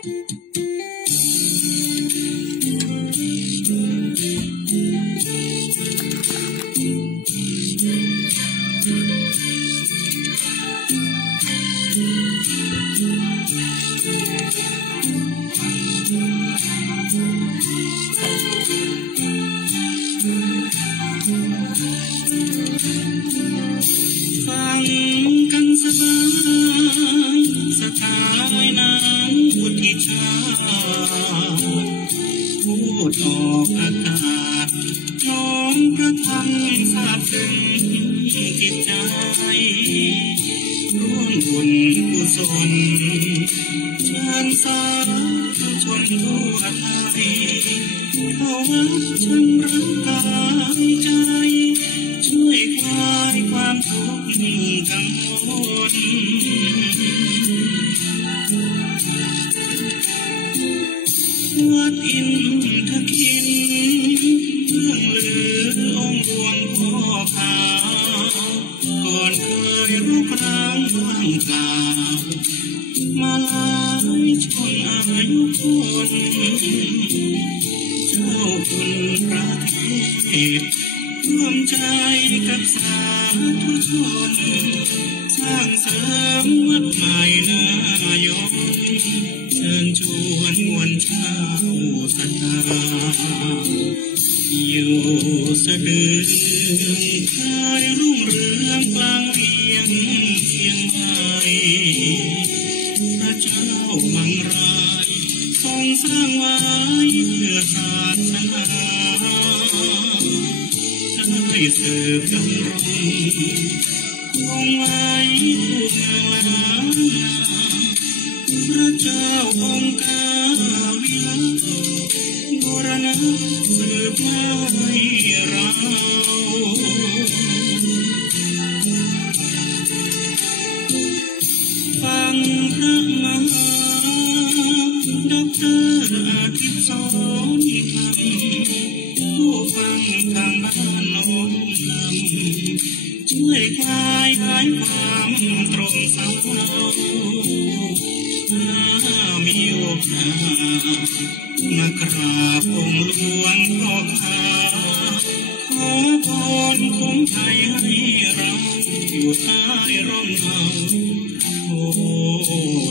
ฟังกันสบายสถายน้ำพุทธิชาพูดออกอากาศน้อมพระธรรมสาดถึงจิตใจร่วมบุญกุศลเชิญสาธุชนทั่วไทยเข้าวัดชำระกายใจช่วยคลายความทุกข์กังวลวัดอินทคินเรื่องลือองค์หลวงพ่อขาวก่อนเคยรุกรานว่างเปล่ามาหลายชนอายุคนเจ้าคุณพระเทพร่วมใจกับสาธุชนสร้างเสริมวัดใหม่นายกเชิญชวนมวลชาวศรัทธาอยู่สะดือคายรุ่งเรืองกลางเวียงเชียงใหม่พระเจ้ามังรายทรงสร้างไว้เพื่อศาสนาให้สืบดำรงคงไว้ผู้เมืองล้านนาพระเจ้าองค์กาวิรัตบูรณะสืบมาให้เราฟังพระมหาดอกเตอรอาทิตย์สอนธรรมผู้ฟังทางบ้านโน้มนำช่วยคลายความตรงเสาถ้ามีโอกาสมากราบองค์หลวงพ่อขาวขอพรคุ้มไทยให้เราอยู่ใต้ร่มเงาโพ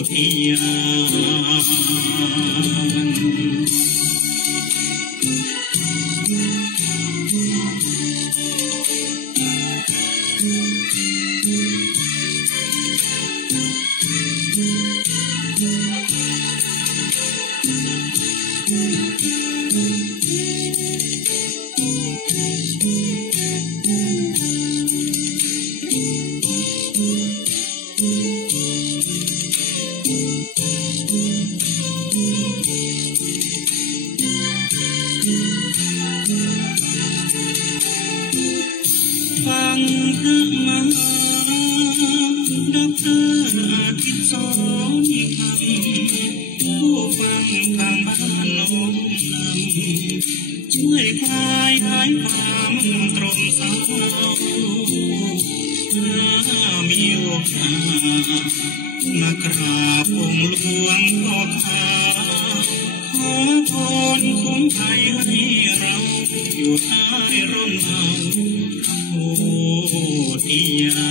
ธิญาณฟังพระมหาดอกเตอรอาทิตย์สอนธรรมผู้ฟังทางบ้านโน้มนำช่วยคลายความตรงเสาถ้ามีโอกาสมากราบองค์หลวงพ่อขาวขอพรคุ้มไทยให้เราอยู่ใต้ร่มเงาโพธิญา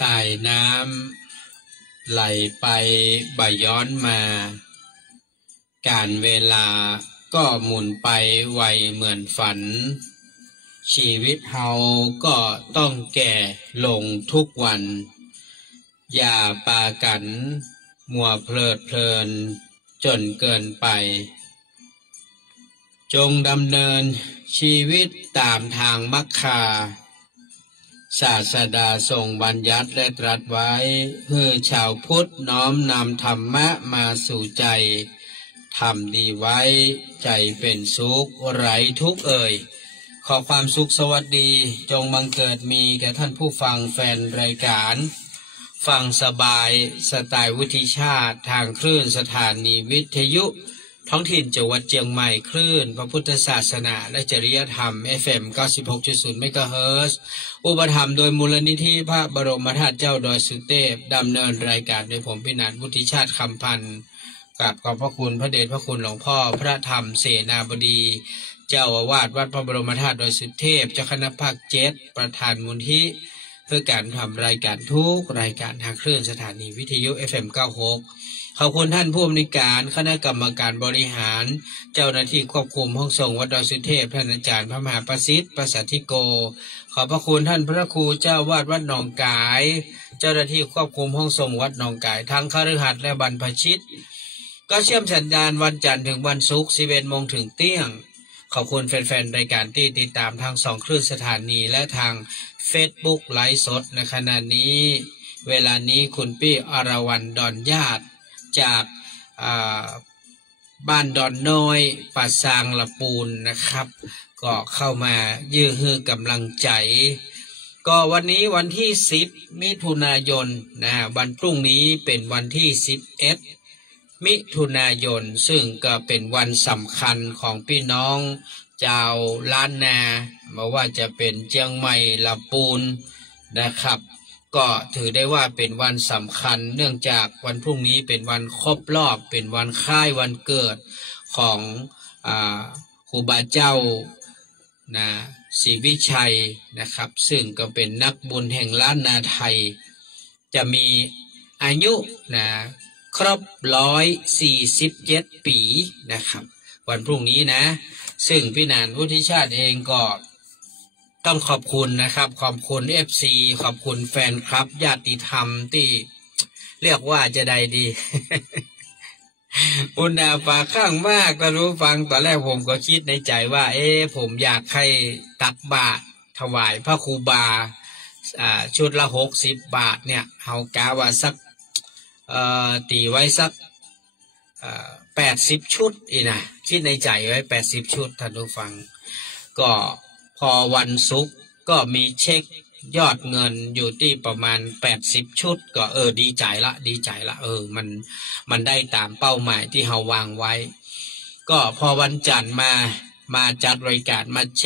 สายน้ำไหลไปบ่ย้อนมาการเวลาก็หมุนไปไวเหมือนฝันชีวิตเฮาก็ต้องแก่ลงทุกวันอย่าปากันมัวเพลิดเพลินจ จนเกินไปจงดำเนินชีวิตตามทางมรรคาศาสดาทรงบัญญัติและตรัสไว้เพื่อชาวพุทธน้อมนำธรรมะมาสู่ใจทำดีไว้ใจเป็นสุขไร้ทุกข์ขอความสุขสวัสดีจงบังเกิดมีแก่ท่านผู้ฟังแฟนรายการฟังสบายสไตล์วิถีชาติทางคลื่นสถานีวิทยุท้องถิ่นจังหวัดเชียงใหม่คลื่นพระพุทธศาสนาและจริยธรรม FM 96.0 เมกะเฮิรตซ์อุปถัมภ์โดยมูลนิธิพระบรมธาตุเจ้าดอยสุเทพดำเนินรายการโดยผมพินันท์วุฒิชาติคำพันธ์กราบขอบพระคุณพระเดชพระคุณหลวงพ่อพระธรรมเสนาบดีเจ้าอาวาสวัดพระบรมธาตุดอยสุเทพเจ้าคณะภาค7ประธานมูลนิธิเพื่อการทำรายการทุกรายการทางคลื่นสถานีวิทยุ FM 96ขอบคุณท่านผู้อำนวยการคณะกรรมการบริหารเจ้าหน้าที่ควบคุมห้องส่งวัดดอยสุเทพท่านอาจารย์พระมหาประสิทธิ์ประสัทธิโกขอบพระคุณท่านพระครูเจ้าวาดวัดหนองกายเจ้าหน้าที่ควบคุมห้องส่งวัดหนองกายทั้งคฤหัสถ์และบรรพชิตก็เชื่อมสัญญาณวันจันทร์ถึงวันศุกร์ 11 โมงถึงเที่ยงขอบคุณแฟนๆรายการที่ติดตามทาง2คลื่นสถานีและทาง Facebook ไลฟ์สดในขณะนี้เวลานี้คุณปี้อรวรรณดอนญาติจากบ้านดอนน้อยป่าซางละปูนนะครับก็เข้ามายื้อฮือกำลังใจก็วันนี้วันที่10มิถุนายนนะวันพรุ่งนี้เป็นวันที่11มิถุนายนซึ่งก็เป็นวันสำคัญของพี่น้องชาวล้านนาไม่ว่าจะเป็นเชียงใหม่ลำพูนนะครับก็ถือได้ว่าเป็นวันสำคัญเนื่องจากวันพรุ่งนี้เป็นวันครบรอบเป็นวันคล้ายวันเกิดของครูบาเจ้านะศรีวิชัยนะครับซึ่งก็เป็นนักบุญแห่งล้านนาไทยจะมีอายุนะครบ147 ปีนะครับวันพรุ่งนี้นะซึ่งพี่นันท์วุฒิชาติเองก็ต้องขอบคุณนะครับขอบคุณ FC ขอบคุณแฟนคลับญาติธรรมที่เรียกว่าจะได้ดี อุณาฝาข้างมากก็รู้ฟังตอนแรกผมก็คิดในใจว่าผมอยากให้ตักบาตรถวายพระครูบาชุดละ60 บาทเนี่ยเฮากะว่าสักตีไว้สัก80 ชุดอีนะคิดในใจไว้80 ชุดท่านผู้ฟังก็พอวันศุกร์ก็มีเช็คยอดเงินอยู่ที่ประมาณ80 ชุดก็ดีใจละมันได้ตามเป้าหมายที่เราวางไว้ก็พอวันจันทร์มาจัดรายการมาเ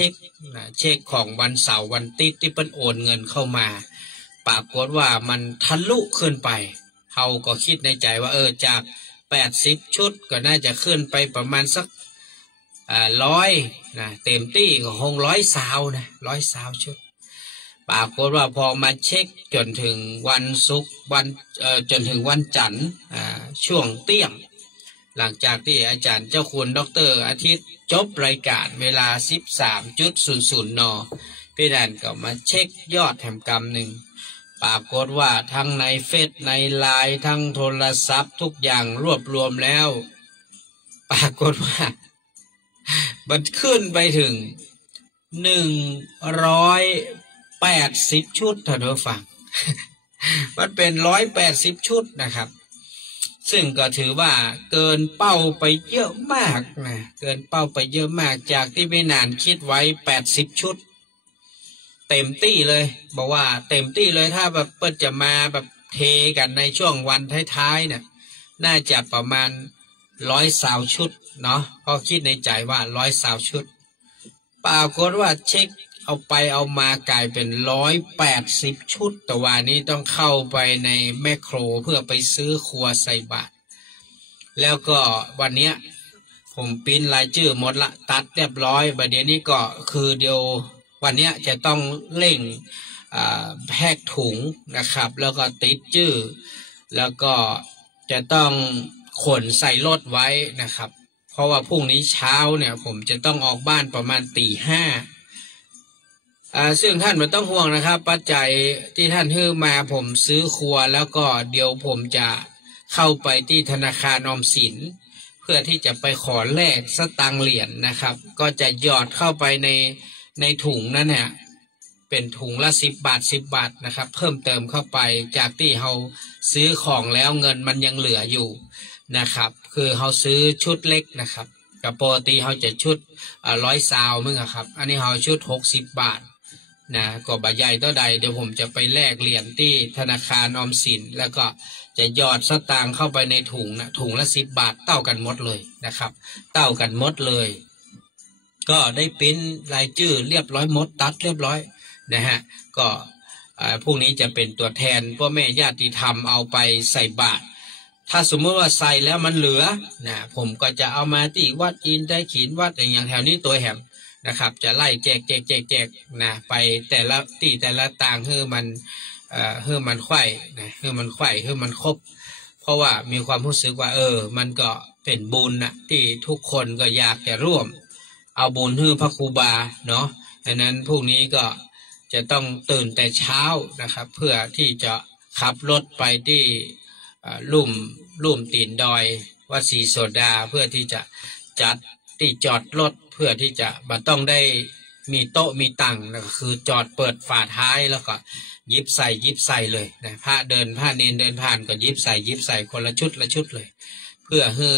ช็คของวันเสาร์วันติดที่เปิ้นโอนเงินเข้ามาปรากฏว่ามันทะลุขึ้นไปเราก็คิดในใจว่าจาก80 ชุดก็น่าจะขึ้นไปประมาณสัก100นะเต็มที่ก็คง120นะ120 ชุดปรากฏว่าพอมาเช็คจนถึงวันศุกร์จนถึงวันจันทร์ช่วงเที่ยงหลังจากที่อาจารย์เจ้าคุณดร.อาทิตย์จบรายการเวลา 13.00 น.พี่นันก็มาเช็คยอดแห่งกรรมหนึ่งปรากฏว่าทั้งในเฟซในไลน์ทั้งโทรศัพท์ทุกอย่างรวบรวมแล้วปรากฏว่ามันขึ้นไปถึง180 ชุดท่านผู้ฟัง มันเป็น180 ชุดนะครับซึ่งก็ถือว่าเกินเป้าไปเยอะมากนะเกินเป้าไปเยอะมากจากที่ไม่นานคิดไว้80 ชุดเต็มที่เลยบอกว่าเต็มที่เลยถ้าแบบเปิดจะมาแบบเทกันในช่วงวันท้ายๆเนี่ยน่าจะประมาณ120 ชุดเนาะพอคิดในใจว่า120 ชุดปรากฏว่าเช็คเอาไปเอามากลายเป็น180 ชุดแต่ว่านี้ต้องเข้าไปในแมคโครเพื่อไปซื้อครัวใส่บาตรแล้วก็วันเนี้ยผมปิ้นรายชื่อหมดละตัดเรียบร้อยบัดเดี๋ยวนี้ก็คือเดียววันนี้จะต้องเร่งแพ็คถุงนะครับแล้วก็ติดชื่อแล้วก็จะต้องขนใส่รถไว้นะครับเพราะว่าพรุ่งนี้เช้าเนี่ยผมจะต้องออกบ้านประมาณตี 5ซึ่งท่านไม่ต้องห่วงนะครับปัจจัยที่ท่านให้มาผมซื้อครัวแล้วก็เดี๋ยวผมจะเข้าไปที่ธนาคารออมสิน เพื่อที่จะไปขอแลกสตางค์เหรียญนะครับก็จะหยอดเข้าไปในถุงนั่นเนี่ยเป็นถุงละ10 บาท10 บาทนะครับเพิ่มเติมเข้าไปจากที่เราซื้อของแล้วเงินมันยังเหลืออยู่นะครับคือเราซื้อชุดเล็กนะครับกับปกติเราจะชุด120มึงครับอันนี้เราชุด60 บาทนะก็บาใหญ่ตัวใดเดี๋ยวผมจะไปแลกเหรียญที่ธนาคารออมสินแล้วก็จะหยอดสตางค์เข้าไปในถุงนะถุงละ10 บาทเท่ากันหมดเลยนะครับเท่ากันหมดเลยก็ได้ปิ้นรายชื่อเรียบร้อยหมดตัดเรียบร้อยนะฮะก็พวกนี้จะเป็นตัวแทนพ่อแม่ญาติธรรมเอาไปใส่บาตรถ้าสมมติว่าใส่แล้วมันเหลือนะผมก็จะเอามาที่วัดอินได้ขีนวัดอย่างแถวนี้ตัวแหมนะครับจะไล่แจกนะไปแต่ละที่แต่ละต่างให้มันไข่นะให้มันไข่ให้มันครบเพราะว่ามีความรู้สึกว่ามันก็เป็นบุญนะที่ทุกคนก็อยากจะร่วมเอาบุญให้พระครูบาเนาะดังนั้นพวกนี้ก็จะต้องตื่นแต่เช้านะครับเพื่อที่จะขับรถไปที่ลุ่มตีนดอยวัดศรีโสดาเพื่อที่จะจัดที่จอดรถเพื่อที่จะบ่ต้องได้มีโต๊ะมีตังนะก็คือจอดเปิดฝาท้ายแล้วก็หยิบใส่เลยนะพระเนนเดินผ่านก็หยิบใส่คนละชุดเลยเพื่อให้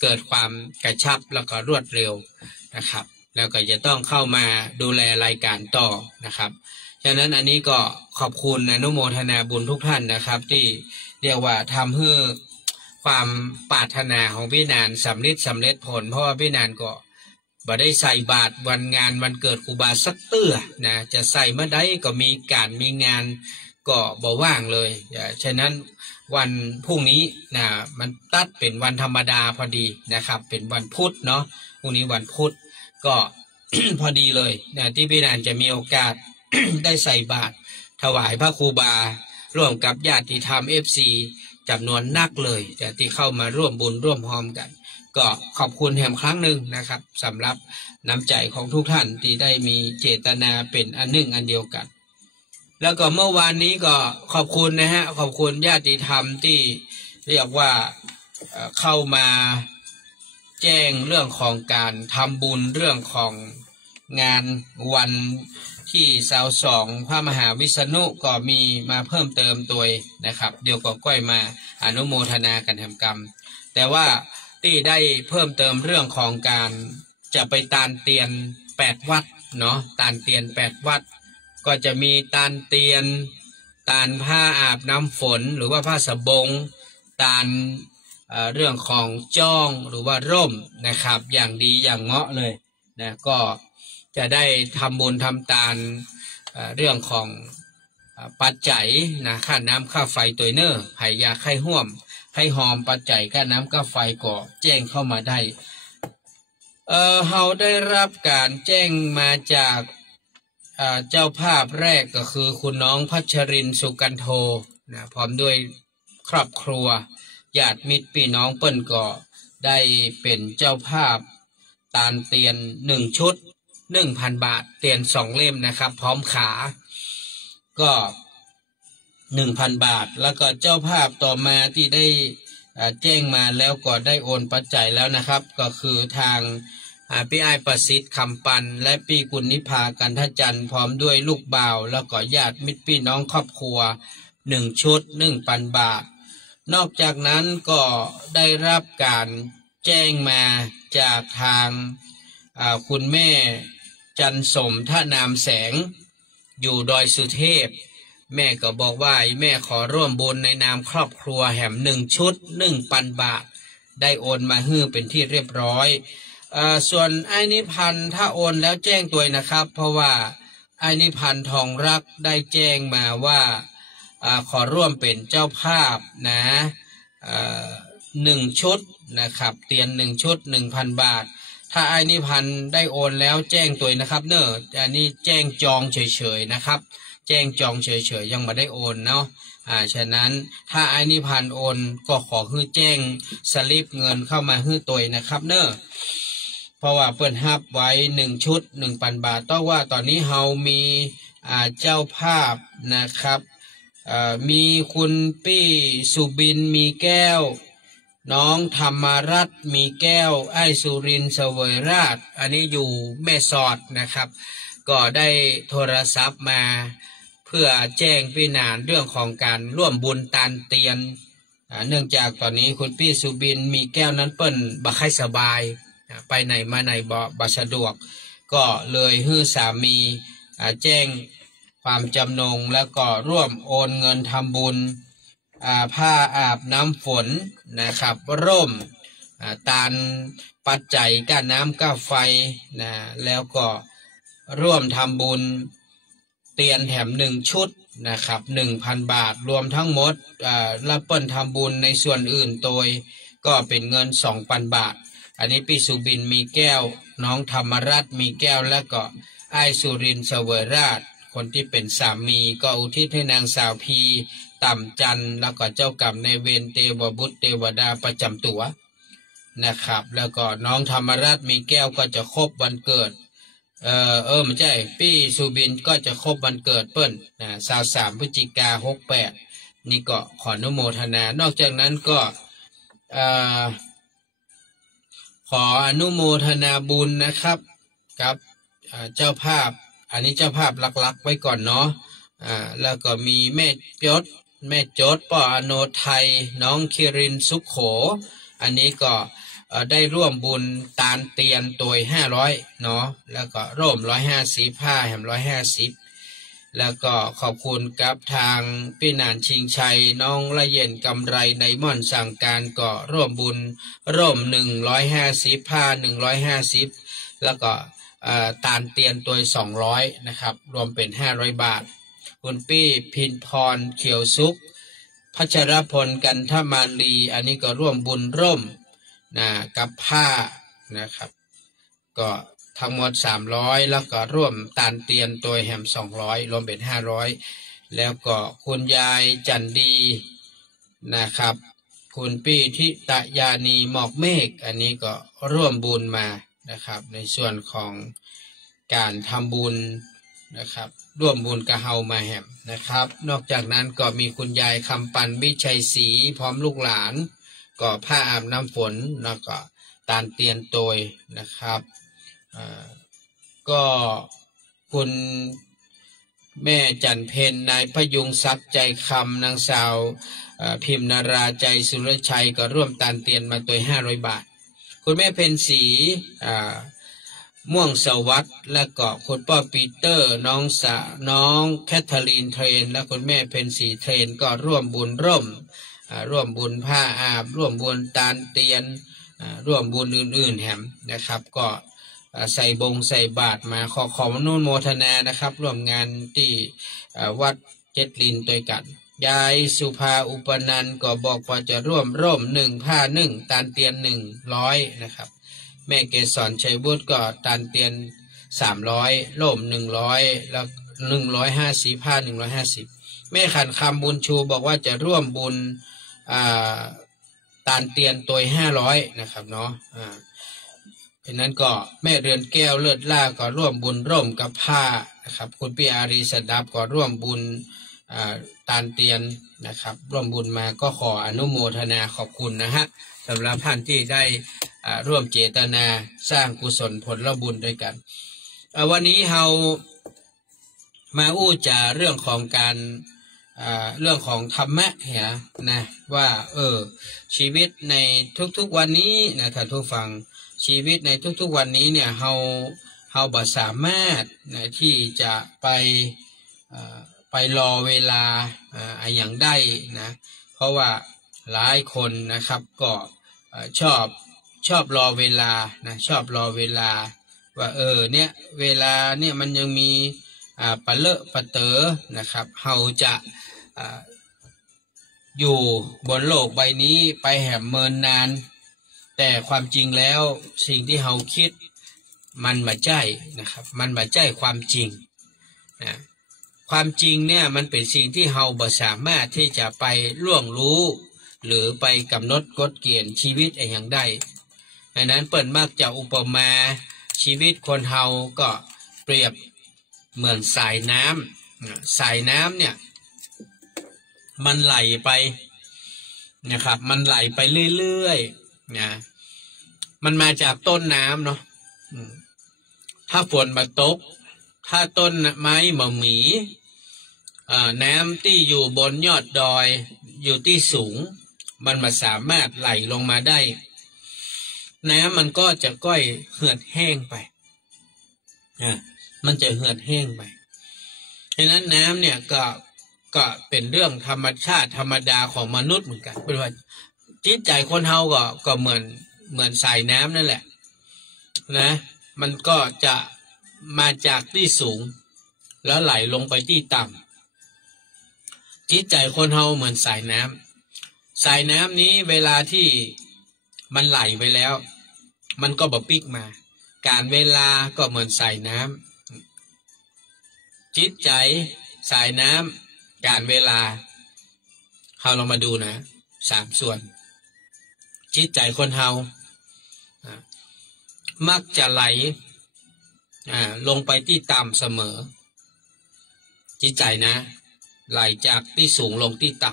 เกิดความกระชับแล้วก็รวดเร็วนะครับแล้วก็จะต้องเข้ามาดูแลรายการต่อนะครับฉะนั้นอันนี้ก็ขอบคุณอนุโมทนาบุญทุกท่านนะครับที่เรียกว่าทำให้ความปรารถนาของพี่นานสำเร็จผลเพราะว่าพี่นานก็บ่ได้ใส่บาตรวันงานวันเกิดครูบาสักเตื้อนะจะใส่เมื่อใดก็มีการมีงานก็บ่ว่างเลยฉะนั้นวันพรุ่งนี้นะมันตัดเป็นวันธรรมดาพอดีนะครับเป็นวันพุธเนาะพรุ่งนี้วันพุธก็ พอดีเลยนะที่พี่นานจะมีโอกาส ได้ใส่บาตรถวายพระครูบาร่วมกับญาติธรรม FC จำนวนนักเลยแต่ที่เข้ามาร่วมบุญร่วมหอมกันก็ขอบคุณแห่งครั้งหนึ่งนะครับสำหรับน้ำใจของทุกท่านที่ได้มีเจตนาเป็นอันหนึ่งอันเดียวกันแล้วก็เมื่อวานนี้ก็ขอบคุณนะฮะขอบคุณญาติธรรมที่เรียกว่าเข้ามาแจ้งเรื่องของการทำบุญเรื่องของงานวันที่22พระมหาวิษณุก็มีมาเพิ่มเติมตัวนะครับเดี๋ยวก็ก้อยมาอนุโมทนากันทำกรรมแต่ว่าที่ได้เพิ่มเติมเรื่องของการจะไปตานเตียน8 วัดเนาะตานเตียน8 วัดก็จะมีตานเตียนตานผ้าอาบน้ำฝนหรือว่าผ้าสบงตานเรื่องของจ้องหรือว่าร่มนะครับอย่างดีอย่างเงาะเลยนะก็จะได้ทำบุญทำทานเรื่องของปัจจัยนะค่าน้ำค่าไฟตัวเนอร์ให้ยาไข้ห่วมให้หอมปัจจัยค่าน้ำค่าไฟก็แจ้งเข้ามาได้เราได้รับการแจ้งมาจากเจ้าภาพแรกก็คือคุณน้องพัชรินทร์สุกันโทนะพร้อมด้วยครอบครัวญาติมิตรพี่น้องเปิ้นก็ได้เป็นเจ้าภาพตานเตียน1 ชุด 1,000 บาทเตียน2 เล่มนะครับพร้อมขาก็ 1,000 บาทแล้วก็เจ้าภาพต่อมาที่ได้แจ้งมาแล้วก็ได้โอนปัจจัยแล้วนะครับก็คือทางพี่อ้ายประสิทธิ์คำปันและพี่กุลนิพากันทจันทร์พร้อมด้วยลูกบ่าวแล้วก็ญาติมิตรพี่น้องครอบครัว1 ชุด 1,000 บาทนอกจากนั้นก็ได้รับการแจ้งมาจากทางคุณแม่จันสมท่านามแสงอยู่ดอยสุเทพแม่ก็บอกว่าแม่ขอร่วมบุญในนามครอบครัวแหม1 ชุด 1,000 บาทได้โอนมาให้เป็นที่เรียบร้อยส่วนไอ้นิพันธ์ถ้าโอนแล้วแจ้งตัวนะครับเพราะว่าไอ้นิพันธ์ทองรักได้แจ้งมาว่าขอร่วมเป็นเจ้าภาพนะ1 ชุดนะครับเตียน1 ชุด 1,000 บาทถ้าไอ้นิพันธ์ได้โอนแล้วแจ้งตัวนะครับเนอะอันนี้แจ้งจองเฉยๆนะครับแจ้งจองเฉยๆยังไม่ได้โอนเนาะฉะนั้นถ้าไอ้นิพันธ์โอนก็ขอให้แจ้งสลิปเงินเข้ามาให้ตัวนะครับเนอะเพราะว่าเปิดฮับไว้1 ชุด 1,000 บาทต้องว่าตอนนี้เรามีเจ้าภาพนะครับมีคุณปี้สุบินมีแก้ว น้องธรรมรัตน์มีแก้วไอ้สุรินทร์เสวยราชอันนี้อยู่แม่สอดนะครับก็ได้โทรศัพท์มาเพื่อแจ้งพี่นานเรื่องของการร่วมบุญตานเตียนเนื่องจากตอนนี้คุณพี่สุบินมีแก้วนั้นเปิ้นบ่ค่อยสบายไปไหนมาไหนบ่สะดวกก็เลยให้สามีแจ้งความจำนงแล้วก็ร่วมโอนเงินทำบุญผ้าอาบน้ำฝนนะครับร่มตาลปัจจัยก้าน้ำก้าไฟนะแล้วก็ร่วมทำบุญเตียนแถม1 ชุดนะครับ 1,000 บาทรวมทั้งหมดแล้วเปิ้นทำบุญในส่วนอื่นโดยก็เป็นเงิน 2,000 บาทอันนี้พี่สุบินมีแก้วน้องธรรมรัตน์มีแก้วและก็ไอ้สุรินทร์เสวยราชคนที่เป็นสามีก็อุทิศให้นางสาวพีต่ำจันทร์แล้วก็เจ้ากรรมในเวรเทวบุตรเทวดาประจำตัวนะครับแล้วก็น้องธรรมรัตน์มีแก้วก็จะครบวันเกิดไม่ใช่พี่สุบินก็จะครบวันเกิดเปิ้ล23 พฤศจิกายน 68นี่ก็ขออนุโมทนานอกจากนั้นก็ขออนุโมทนาบุญนะครับกับเจ้าภาพอันนี้เจ้าภาพหลักๆไว้ก่อนเนาะแล้วก็มีแม่โจทย์ป้ออโนไทยน้องคิรินสุขโขอันนี้ก็ได้ร่วมบุญตานเตียนตัว500เนาะแล้วก็ร่ม150ผ้าแหม150แล้วก็ขอบคุณกับทางพี่นานชิงชัยน้องละเย็นกำไรไดมอนด์สั่งการก็ร่วมบุญร่ม150ผ้า150แล้วก็ตานเตียนตัว200นะครับรวมเป็น500 บาทคุณปี้พินพรเขียวสุขพัชรพลกันทมาลีอันนี้ก็ร่วมบุญร่มกับผ้านะครับก็ทั้งหมด300แล้วก็ร่วมตานเตียนตัวแหม200รวมเป็น500แล้วก็คุณยายจันดีนะครับคุณปี้ทิตยานีหมอกเมฆอันนี้ก็ร่วมบุญมานะครับในส่วนของการทำบุญนะครับร่วมบุญกะเฮามาแหมนะครับนอกจากนั้นก็มีคุณยายคำปันวิชัยศรีพร้อมลูกหลานก็ผ้าอาบน้ำฝนแล้วก็ตานเตียนโตยนะครับก็คุณแม่จันเพนนายพยุงศักดิ์ใจคำนางสาวพิมนาราใจสุรชัยก็ร่วมตานเตียนมาตัว500 บาทคุณแม่เพนศรีม่วงสวัสดิ์และก็คุณป้าปีเตอร์น้องแคทเธอรีนเทรนและคุณแม่เพนศรีเทรนก็ร่วมบุญร่มร่วมบุญผ้าอาบร่วมบุญตานเตียนร่วมบุญอื่นๆแหมนะครับก็ใส่บาตรมาขออนุโมทนานะครับร่วมงานที่วัดเจ็ดลินด้วยกันยายสุภาอุปนันท์ก็บอกว่าจะร่วมร่ม1ผ้า1ตานเตียน100นะครับแม่เกศรชัยบุตรก็ตานเตียน300ร่ม100แล้ว150ผ้า150แม่ขันคำบุญชูบอกว่าจะร่วมบุญตานเตียนตัว500นะครับเนาะเพราะนั้นก็แม่เรือนแก้วเลิศล่าก็ร่วมบุญร่มกับผ้านะครับคุณพี่อารีสดับก็ร่วมบุญตานเตียนนะครับร่วมบุญมาก็ขออนุโมทนาขอบคุณนะฮะสำหรับท่านที่ได้ร่วมเจตนาสร้างกุศลผลบุญด้วยกันวันนี้เรามาอู้จาเรื่องของการเรื่องของธรรมะเหรอนะว่าชีวิตในทุกๆวันนี้นะท่านผู้ฟังชีวิตในทุกๆวันนี้เนี่ยเราบ่สามารถนะที่จะไปรอเวลาอย่างได้นะเพราะว่าหลายคนนะครับก็ชอบรอเวลานะชอบรอเวลาว่าเนี่ยเวลาเนี่ยมันยังมีปะเลอะปะเต๋อนะครับเราจะอยู่บนโลกใบนี้ไปแหมเมินนานแต่ความจริงแล้วสิ่งที่เราคิดมันบ่ใช่นะครับมันบ่ใช่ความจริงนะความจริงเนี่ยมันเป็นสิ่งที่เราบ่สามารถที่จะไปล่วงรู้หรือไปกำหนดกฎเกณฑ์ชีวิตอย่างใดดังนั้นเปิดมักจะอุปมาชีวิตคนเราก็เปรียบเหมือนสายน้ำเนี่ยมันไหลไป นะครับมันไหลไปเรื่อยๆนะมันมาจากต้นน้ำเนาะถ้าฝนมาตกถ้าต้นไม้มาหมีน้ำที่อยู่บนยอดดอยอยู่ที่สูงมันมาสามารถไหลลงมาได้น้ำมันก็จะก้อยเหือดแห้งไปมันจะเหือดแห้งไปฉะนั้นน้ำเนี่ยก็เป็นเรื่องธรรมชาติธรรมดาของมนุษย์เหมือนกันเป็นว่าจิตใจคนเฮาก็เหมือนสายน้ำนั่นแหละนะมันก็จะมาจากที่สูงแล้วไหลลงไปที่ต่ำจิตใจคนเฮาเหมือนสายน้ำนี้เวลาที่มันไหลไปแล้วมันก็บ่ปิกมาการเวลาก็เหมือนสายน้ำจิตใจสายน้ำการเวลาเราลองมาดูนะ3 ส่วนจิตใจคนเฮามักจะไหลลงไปที่ต่ำเสมอจิตใจนะไหลจากที่สูงลงที่ต่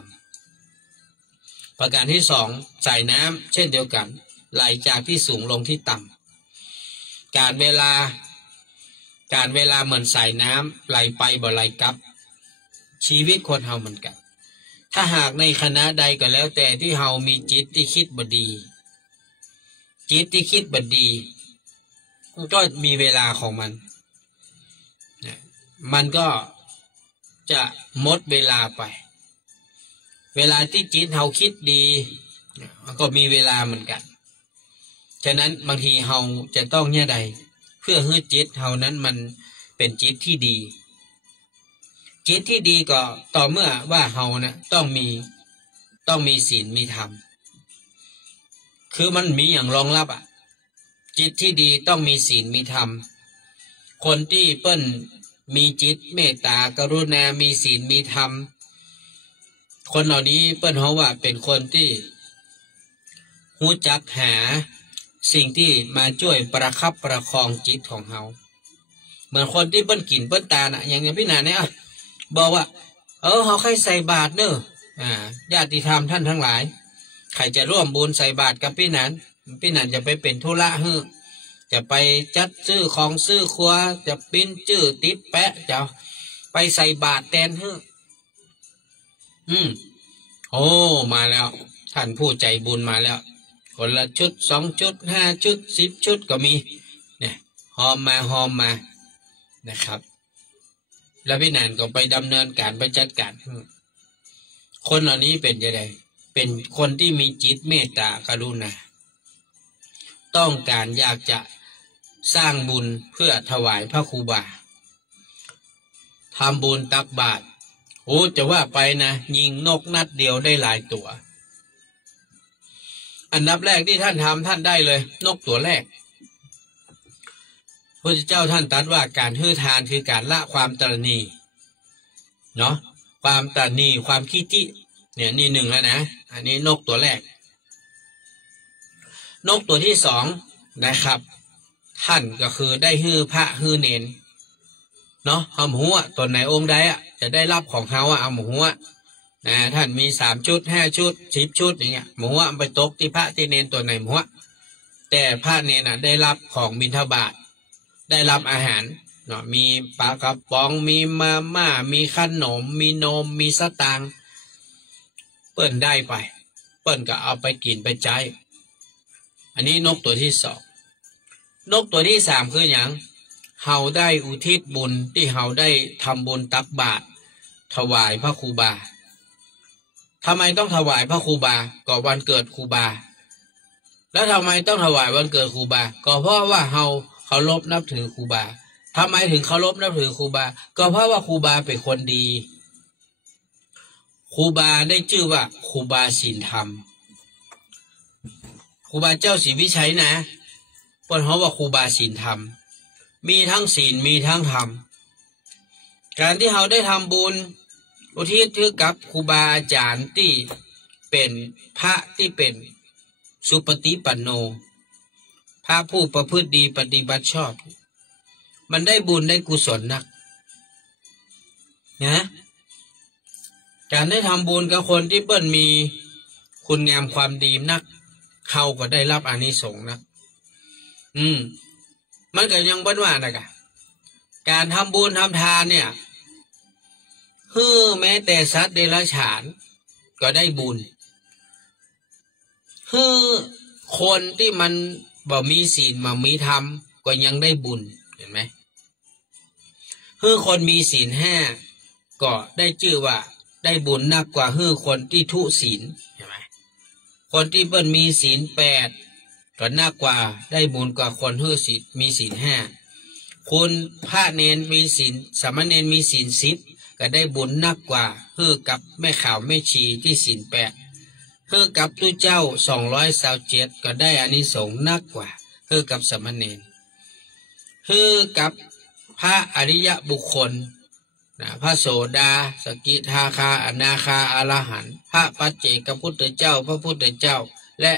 ำประการที่2สายน้ำเช่นเดียวกันไหลจากที่สูงลงที่ต่ำการเวลาเหมือนสายน้ำไหลไปบ่ไหลกลับชีวิตคนเฮาเหมือนกันถ้าหากในคณะใดก็แล้วแต่ที่เฮามีจิตที่คิดบ่ดีจิตที่คิดบ่ดีมันก็มีเวลาของมันก็จะหมดเวลาไปเวลาที่จิตเฮาคิดดีมันก็มีเวลาเหมือนกันฉะนั้นบางทีเฮาจะต้องเนี่ยใดเพื่อให้จิตเฮานั้นมันเป็นจิตที่ดีจิตที่ดีก็ต่อเมื่อว่าเฮานะต้องมีศีลมีธรรมคือมันมีอย่างรองรับจิตที่ดีต้องมีศีลมีธรรมคนที่เปิ้นมีจิตเมตตากรุณามีศีลมีธรรมคนเหล่านี้เปิ้นเฮาว่าเป็นคนที่รู้จักหาสิ่งที่มาช่วยประคับประคองจิตของเฮาเหมือนคนที่เปิ้นกินเปิ้นตาอย่างพี่นาเนี่ยบอกว่าเฮาใครใส่บาตรเนอะญาติธรรมท่านทั้งหลายใครจะร่วมบุญใส่บาตรกับพี่นันจะไปเป็นธุระจะไปจัดซื้อของซื้อครัวจะปิ้นจื้อติดแปะจะไปใส่บาตรแทนโอ้มาแล้วท่านผู้ใจบุญมาแล้วคนละชุด2 ชุด5 ชุด10 ชุดก็มีเนี่ยหอมมานะครับแล้วพี่นันก็ไปดำเนินการไปจัดการคนเหล่านี้เป็นยังไงเป็นคนที่มีจิตเมตตากรุณาต้องการอยากจะสร้างบุญเพื่อถวายพระครูบาทำบุญตักบาตรจะว่าไปนะยิงนกนัดเดียวได้หลายตัวอันดับแรกที่ท่านทำท่านได้เลยนกตัวแรกพระเจ้าท่านตรัสว่าการให้ทานคือการละความตระหนี่เนาะความตระหนี่ความขี้จิเนี่ยนี่1แล้วนะอันนี้นกตัวแรกนกตัวที่2นะครับท่านก็คือได้ฮื้อพระฮื้อเนนเนาะเอาหัวตัวไหนองค์ใดจะได้รับของเขาเอาหัวนะท่านมี3 ชุด5 ชุด10 ชุดอย่างเงี้ยหัวไปตกที่พระที่เนนตัวไหนหัวแต่พระเนนได้รับของบิณฑบาตได้รับอาหารเนาะมีปลากระป๋องมีมาม่ามีขนมมีนมมีสตางค์เปิ้นได้ไปเปิ้นก็เอาไปกินไปใช้อันนี้นกตัวที่2นกตัวที่3คืออย่างเฮาได้อุทิศบุญที่เฮาได้ทำบุญตักบาตรถวายพระครูบาทำไมต้องถวายพระครูบาก็วันเกิดครูบาแล้วทำไมต้องถวายวันเกิดครูบาก็เพราะว่าเฮาเคารพนับถือครูบาทำไมถึงเคารพนับถือครูบาก็เพราะว่าครูบาเป็นคนดีครูบาได้ชื่อว่าครูบาศีลธรรมครูบาเจ้าศรีวิชัยนะเปิ้นเฮาว่าครูบาศีลธรรมมีทั้งศีลมีทั้งธรรมการที่เฮาได้ทำบุญอุทิศให้กับครูบาอาจารย์ที่เป็นพระที่เป็นสุปฏิปันโนพระผู้ประพฤติดีปฏิบัติชอบมันได้บุญได้กุศลนักนะการได้ทำบุญกับคนที่เปิ้นมี คุณงามความดีนักเขาก็ได้รับอานิสงส์นะมันก็ยังบ้านว่านะกะการทำบุญทำทานเนี่ยแม้แต่สัตว์เดรัจฉานก็ได้บุญคนที่มันบ่มีศีลบ่มีธรรมก็ยังได้บุญเห็นไหมคนมีศีล5ก็ได้ชื่อว่าได้บุญนักกว่าคนที่ทุศีลเห็นไหมคนที่เปิ้นมีศีล8ก็นักกว่าได้บุญกว่าคนศีลมีศีล5คุณพระเนนมีศีลสามเณรมีศีล10ก็ได้บุญนักกว่ากับแม่ขาวแม่ชีที่ศีล8กับตุเจ้า227ก็ได้อานิสงส์นักกว่ากับสามเณรกับพระอริยบุคคลพระโสดาสกิทาคาอนาคาอรหันต์พระปัจเจกพุทธเจ้าพระพุทธเจ้าและ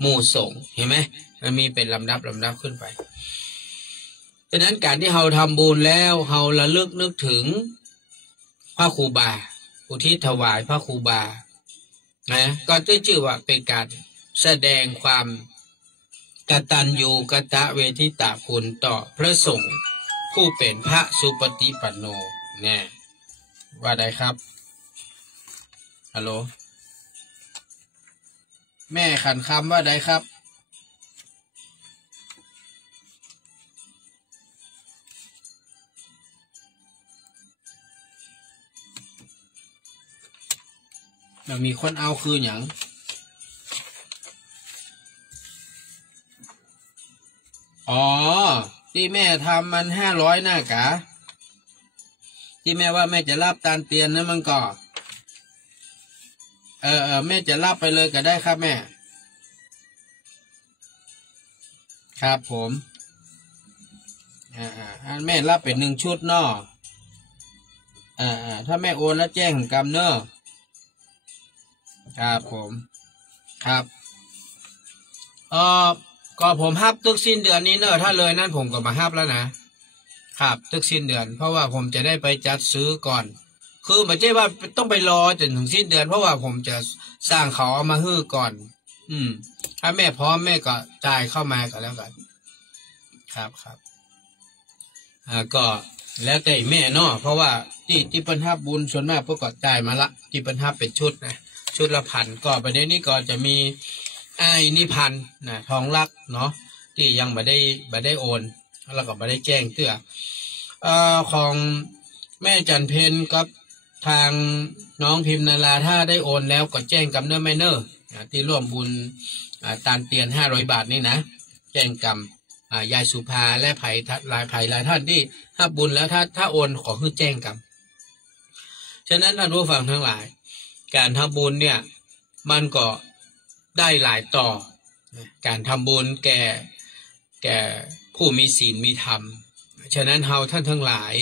หมู่สงฆ์เห็นไหมมันมีเป็นลำดับขึ้นไปฉะนั้นการที่เราทำบุญแล้วเราระลึกนึกถึงพระครูบาอุทิศถวายพระครูบาก็จะชื่อว่าเป็นการแสดงความกตัญญูกตเวทิตาคุณต่อพระสงฆ์ผู้เป็นพระสุปฏิปันโนเนี่ยว่าได้ครับฮัลโหลแม่ขันคำว่าได้ครับมันมีคนเอาคืออย่างที่แม่ทำมัน500น่ากะที่แม่ว่าแม่จะรับตานเตียนนั้นมันก็แม่จะรับไปเลยก็ได้ครับแม่ครับผมแม่รับเป็น1ชุดเนาะถ้าแม่โอนแล้วแจ้งกรรมเนาะครับผมครับก็ผมฮับตึกสิ้นเดือนนี้เนอะถ้าเลยนั่นผมก็มาฮับแล้วนะครับตึกสิ้นเดือนเพราะว่าผมจะได้ไปจัดซื้อก่อนคือไม่ใช่ว่าต้องไปรอจนถึงสิ้นเดือนเพราะว่าผมจะสร้างเขาเอามาฮื้อก่อนถ้าแม่พร้อมแม่ก็จ่ายเข้ามาก็แล้วกันครับก็แล้วแต่แม่เนาะเพราะว่าที่เปิ้นฮับบุญส่วนมากพวกก็จ่ายมาละที่เปิ้นฮับเป็นชุดนะชุดละ1,000ก็ประเด็นนี้ก็จะมีไอ้นิพันธ์ทองลักเนาะที่ยังไม่ได้โอนแล้วก็ไม่ได้แจ้งเตื้อของแม่จันเพนกับทางน้องพิมพ์นาราถ้าได้โอนแล้วก็แจ้งกรรมเนอร์แม่เนอร์ที่ร่วมบุญตานเตียน500 บาทนี่นะแจ้งกรรมยายสุภาและไผ่หลายท่านที่ถ้าบุญแล้วถ้าโอนขอคือแจ้งกรรมฉะนั้นท่านผู้ฟังทั้งหลายการทำบุญเนี่ยมันก็ได้หลายต่อการทำบุญแก่ผู้มีศีลมีธรรมฉะนั้นเฮาท่านทั้งหลาย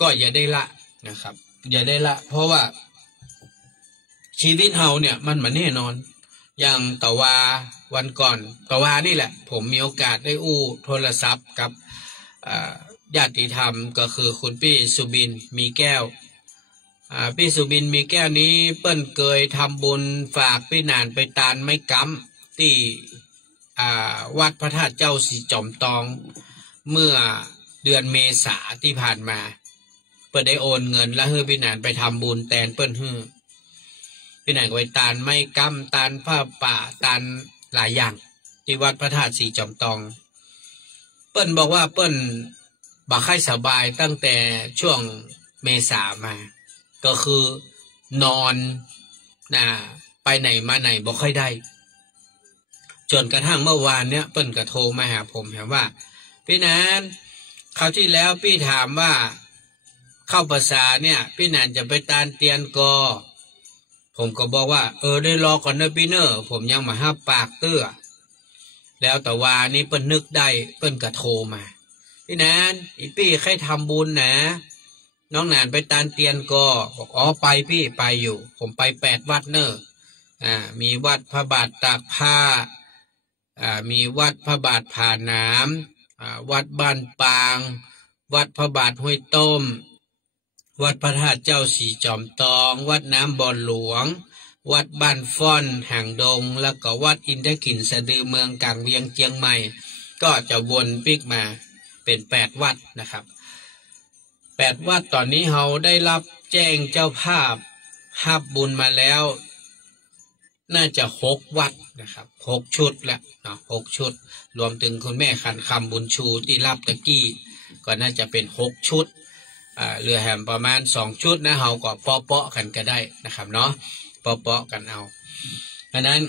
ก็อย่าได้ละนะครับอย่าได้ละเพราะว่าชีวิตเฮาเนี่ยมันแน่นอนอย่างตะวาวันก่อนตะวานี่แหละผมมีโอกาสได้โทรศัพท์กับญาติธรรมก็คือคุณพี่สุบินมีแก้วพี่สุบินมีแก้วนี้เปิ้นเคยทำบุญฝากพี่นานไปตานไม้กำที่วัดพระธาตุเจ้าสีจอมตองเมื่อเดือนเมษาที่ผ่านมาเปิ้นได้โอนเงินแล้วพี่นานไปทำบุญแทนเปิ้นพี่นานก็ไปตานไม้กำตานผ้าป่าตานหลายอย่างที่วัดพระธาตุสีจอมตองเปิ้นบอกว่าเปิ้นบ่ค่อยสบายตั้งแต่ช่วงเมษามาก็คือนอนไปไหนมาไหนบ่ค่อยได้จนกระทั่งเมื่อวานเนี้ยเปิ้นก็โทรมาหาผมถามว่าพี่นันคราวที่แล้วพี่ถามว่าเข้าภาษาเนี่ยพี่นันจะไปตานเตียนกอผมก็บอกว่าได้รอก่อนนะพี่เนอผมยังมาห้าปากเตื้อแล้วแต่ว่านี่เปิ้นนึกได้เปิ้นก็โทรมาพี่นันอีพี่ใครทำบุญนะน้องนานไปตานเตียนก็บอกไปพี่ไปอยู่ผมไป8 วัดเนอะมีวัดพระบาทตากผ้ามีวัดพระบาทผาน้ำวัดบ้านปางวัดพระบาทห้วยต้มวัดพระธาตุเจ้าสีจอมตองวัดน้ำบ่อหลวง วัดบ้านฟ้อนห่างดงแล้วก็วัดอินทขินสะดือเมืองกลางเวียงเจียงใหม่ก็จะวนปิกมาเป็น8 วัดนะครับ8 วัดตอนนี้เราได้รับแจ้งเจ้าภาพหับบุญมาแล้วน่าจะ6 วัดนะครับ6 ชุดแล้วเนาะ6 ชุดรวมถึงคุณแม่ขันคำบุญชูที่รับตะกี้ก็น่าจะเป็น6 ชุดเรือแหมประมาณ2 ชุดนะเราก็เปาะกันก็ได้นะครับเนาะเปาะกันเอาเพราะนั้น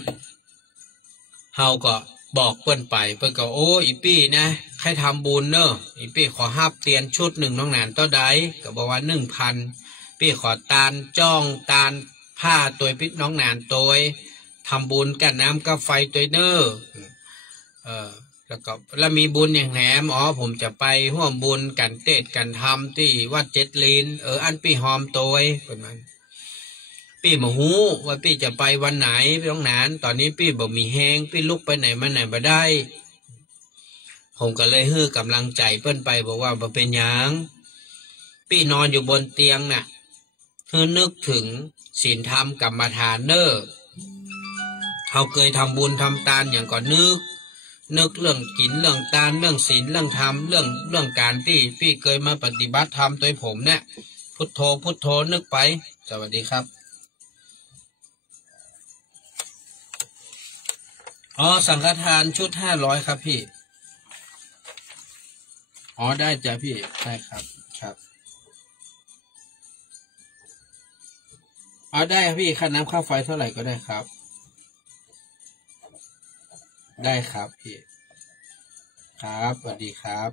เราก็บอกเปิ้นไปเปิ้นก็โอ้อีปี้นะให้ทำบุญเนอะอีปี้ขอหับเตียนชุด1น้องหนานต่อใดก็บอกว่า 1,000 ปี้ขอตาลจ้องตาลผ้าตัวพิษน้องหนานตัวทำบุญกันน้ำกับไฟตัวเนอแล้วมีบุญอย่างแหนมผมจะไปร่วมบุญกันเทศกันทำที่วัดเจ็ดลีนอันปี้หอมตัวประมาณปี้มาหูว่าปี้จะไปวันไหนพี่น้องหนานตอนนี้ปี้บ่มีแห้งปี้ลุกไปไหนมาไหนบ่ได้ผมก็เลยฮื้อกำลังใจเปิ้นไปบอกว่าบ่เป็นหยังปี้นอนอยู่บนเตียงน่ะฮื้อนึกถึงศีลธรรมกรรมฐานเนอเขาเคยทำบุญทำทานอย่างก่อนนึกเรื่องกินเรื่องทานเรื่องศีลเรื่องธรรมเรื่องการที่พี่เคยมาปฏิบัติธรรมโดยผมเนี่ยพุทโธพุทโธนึกไปสวัสดีครับสังฆทานชุด500ครับพี่ได้จ้ะพี่ได้ครับได้ครับพี่ค่าน้ำค่าไฟเท่าไหร่ก็ได้ครับได้ครับพี่ครับสวัสดีครับ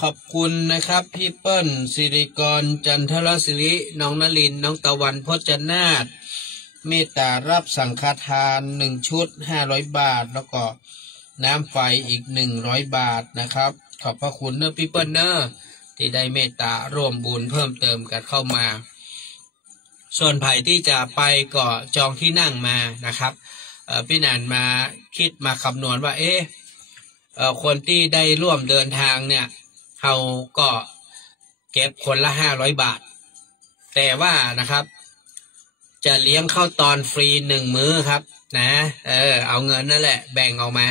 ขอบคุณนะครับพี่เปิ้ลสิริกรจันทรศิริน้องนลินน้องตะวันพจนาถเมตตารับสังฆทาน1 ชุด500 บาทแล้วก็น้ำไฟอีก100 บาทนะครับขอบพระคุณเนอะพี่เปิ้ลเนอะที่ได้เมตตาร่วมบุญเพิ่มเติมกันเข้ามาส่วนไผ่ที่จะไปก็จองที่นั่งมานะครับพี่นันมาคิดมาคำนวณว่าคนที่ได้ร่วมเดินทางเนี่ยเขาก็เก็บคนละ500 บาทแต่ว่านะครับจะเลี้ยงข้าวตอนฟรี1 มื้อครับนะเอาเงินนั่นแหละแบ่งออกมา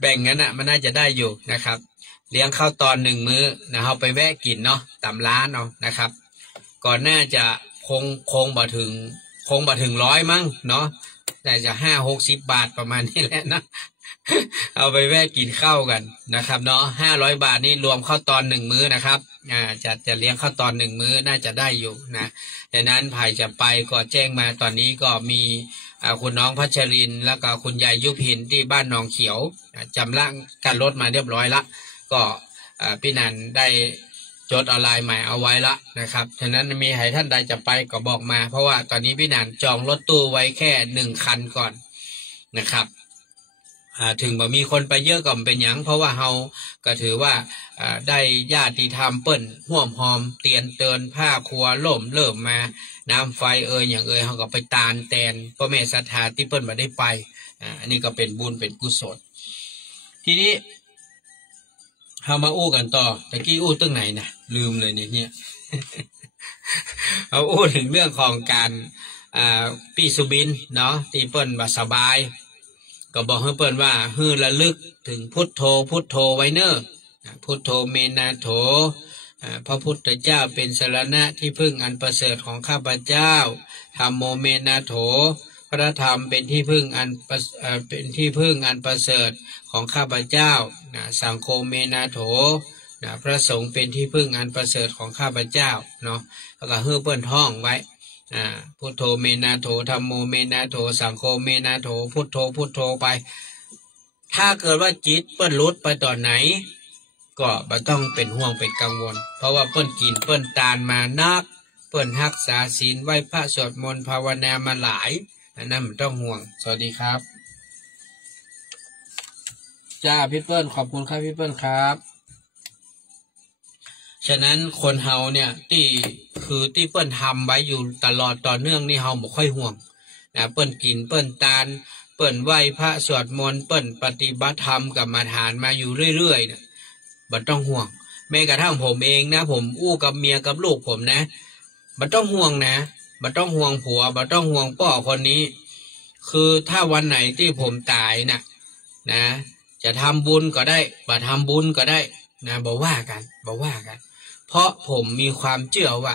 แบ่งงั้นอ่ะมันน่าจะได้อยู่นะครับเลี้ยงข้าวตอน1 มื้อนะเราไปแวะกินเนาะตามร้านเอานะครับก่อนหน้าจะคงบ่ถึง100มั้งเนาะแต่จะ50-60 บาทประมาณนี้แหละนะ เอาไปแวะกินข้าวกันนะครับเนาะ500 บาทนี่รวมข้าวตอน1 มื้อนะครับจะเลี้ยงข้าวตอน1 มื้อน่าจะได้อยู่นะดังนั้นไผ่จะไปก็แจ้งมาตอนนี้ก็มีคุณน้องพัชรินแล้วก็คุณยายยุพินที่บ้านหนองเขียวจำร่างการรถมาเรียบร้อยละก็พี่นันได้จดออนไลน์ใหม่เอาไว้ละนะครับฉะนั้นมีใครท่านใดจะไปก็บอกมาเพราะว่าตอนนี้พี่นันจองรถตู้ไว้แค่1 คันก่อนนะครับถึงบ่มีคนไปเยอะก็เป็นหยังเพราะว่าเฮาก็ถือว่าได้ญาติธรรมเปิ้นห่วมหอมเตียนเตือนผ้าครัวล่มเริ่มมาน้ำไฟอย่างเฮาก็ไปตานแตนพ่อแม่ศรัทธาที่เปิ้นบ่ได้ไปอันนี้ก็เป็นบุญเป็นกุศลทีนี้เฮามาอู้กันต่อตะกี้อู้ตึ้งไหนนะลืมเลยเนี่ย เอาอู้ถึงเรื่องของการพี่สุบินเนาะที่เปิ้นบ่สบายก็บอกให้เปิ้นว่าฮื้อระลึกถึงพุทโธพุทโธไว้เนอะพุทโธเมนาโถพระพุทธเจ้าเป็นสรณะที่พึ่งอันประเสริฐของข้าพเจ้าธัมโมเมนาโถพระธรรมเป็นที่พึ่งอันประเสริฐของข้าพเจ้าสังโฆเมนาโถพระสงฆ์เป็นที่พึ่งอันประเสริฐของข้าพเจ้าเนาะแล้วก็ฮื้อเปิ้นท่องไว้พุทโธเมนาโถธัมโมเมนาโถสังโฆเมนาโถพุทโธพุทโธไปถ้าเกิดว่าจิตเปิ้นลุดไปตอนไหนก็บ่ต้องเป็นห่วงเป็นกังวลเพราะว่าเปิ้นกินเปิ้นทานมานักเปิ้นรักษาศีลไหว้พระสวดมนต์ภาวนามาหลายอันนั้นไม่ต้องห่วงสวัสดีครับจ้าพี่เปิ้ลขอบคุณครับพี่เปิ้ลครับฉะนั้นคนเฮาเนี่ยที่เปิ้นทำไว้อยู่ตลอดต่อเนื่องนี่เฮาบ่ค่อยห่วงนะเปิ้นกินเปิ้นทานเปิ้นไหว้พระสวดมนต์เปิ้นปฏิบัติธรรมกรรมฐานมาอยู่เรื่อยๆเนี่ยบ่ต้องห่วงแม้กระทั่งผมเองนะผมอู้กับเมียกับลูกผมนะ บ่ต้องห่วงนะบ่ต้องห่วงผัวบ่ต้องห่วงพ่อคนนี้คือถ้าวันไหนที่ผมตายนะจะทำบุญก็ได้บ่ทำบุญก็ได้นะบ่ว่ากันเพราะผมมีความเชื่อว่า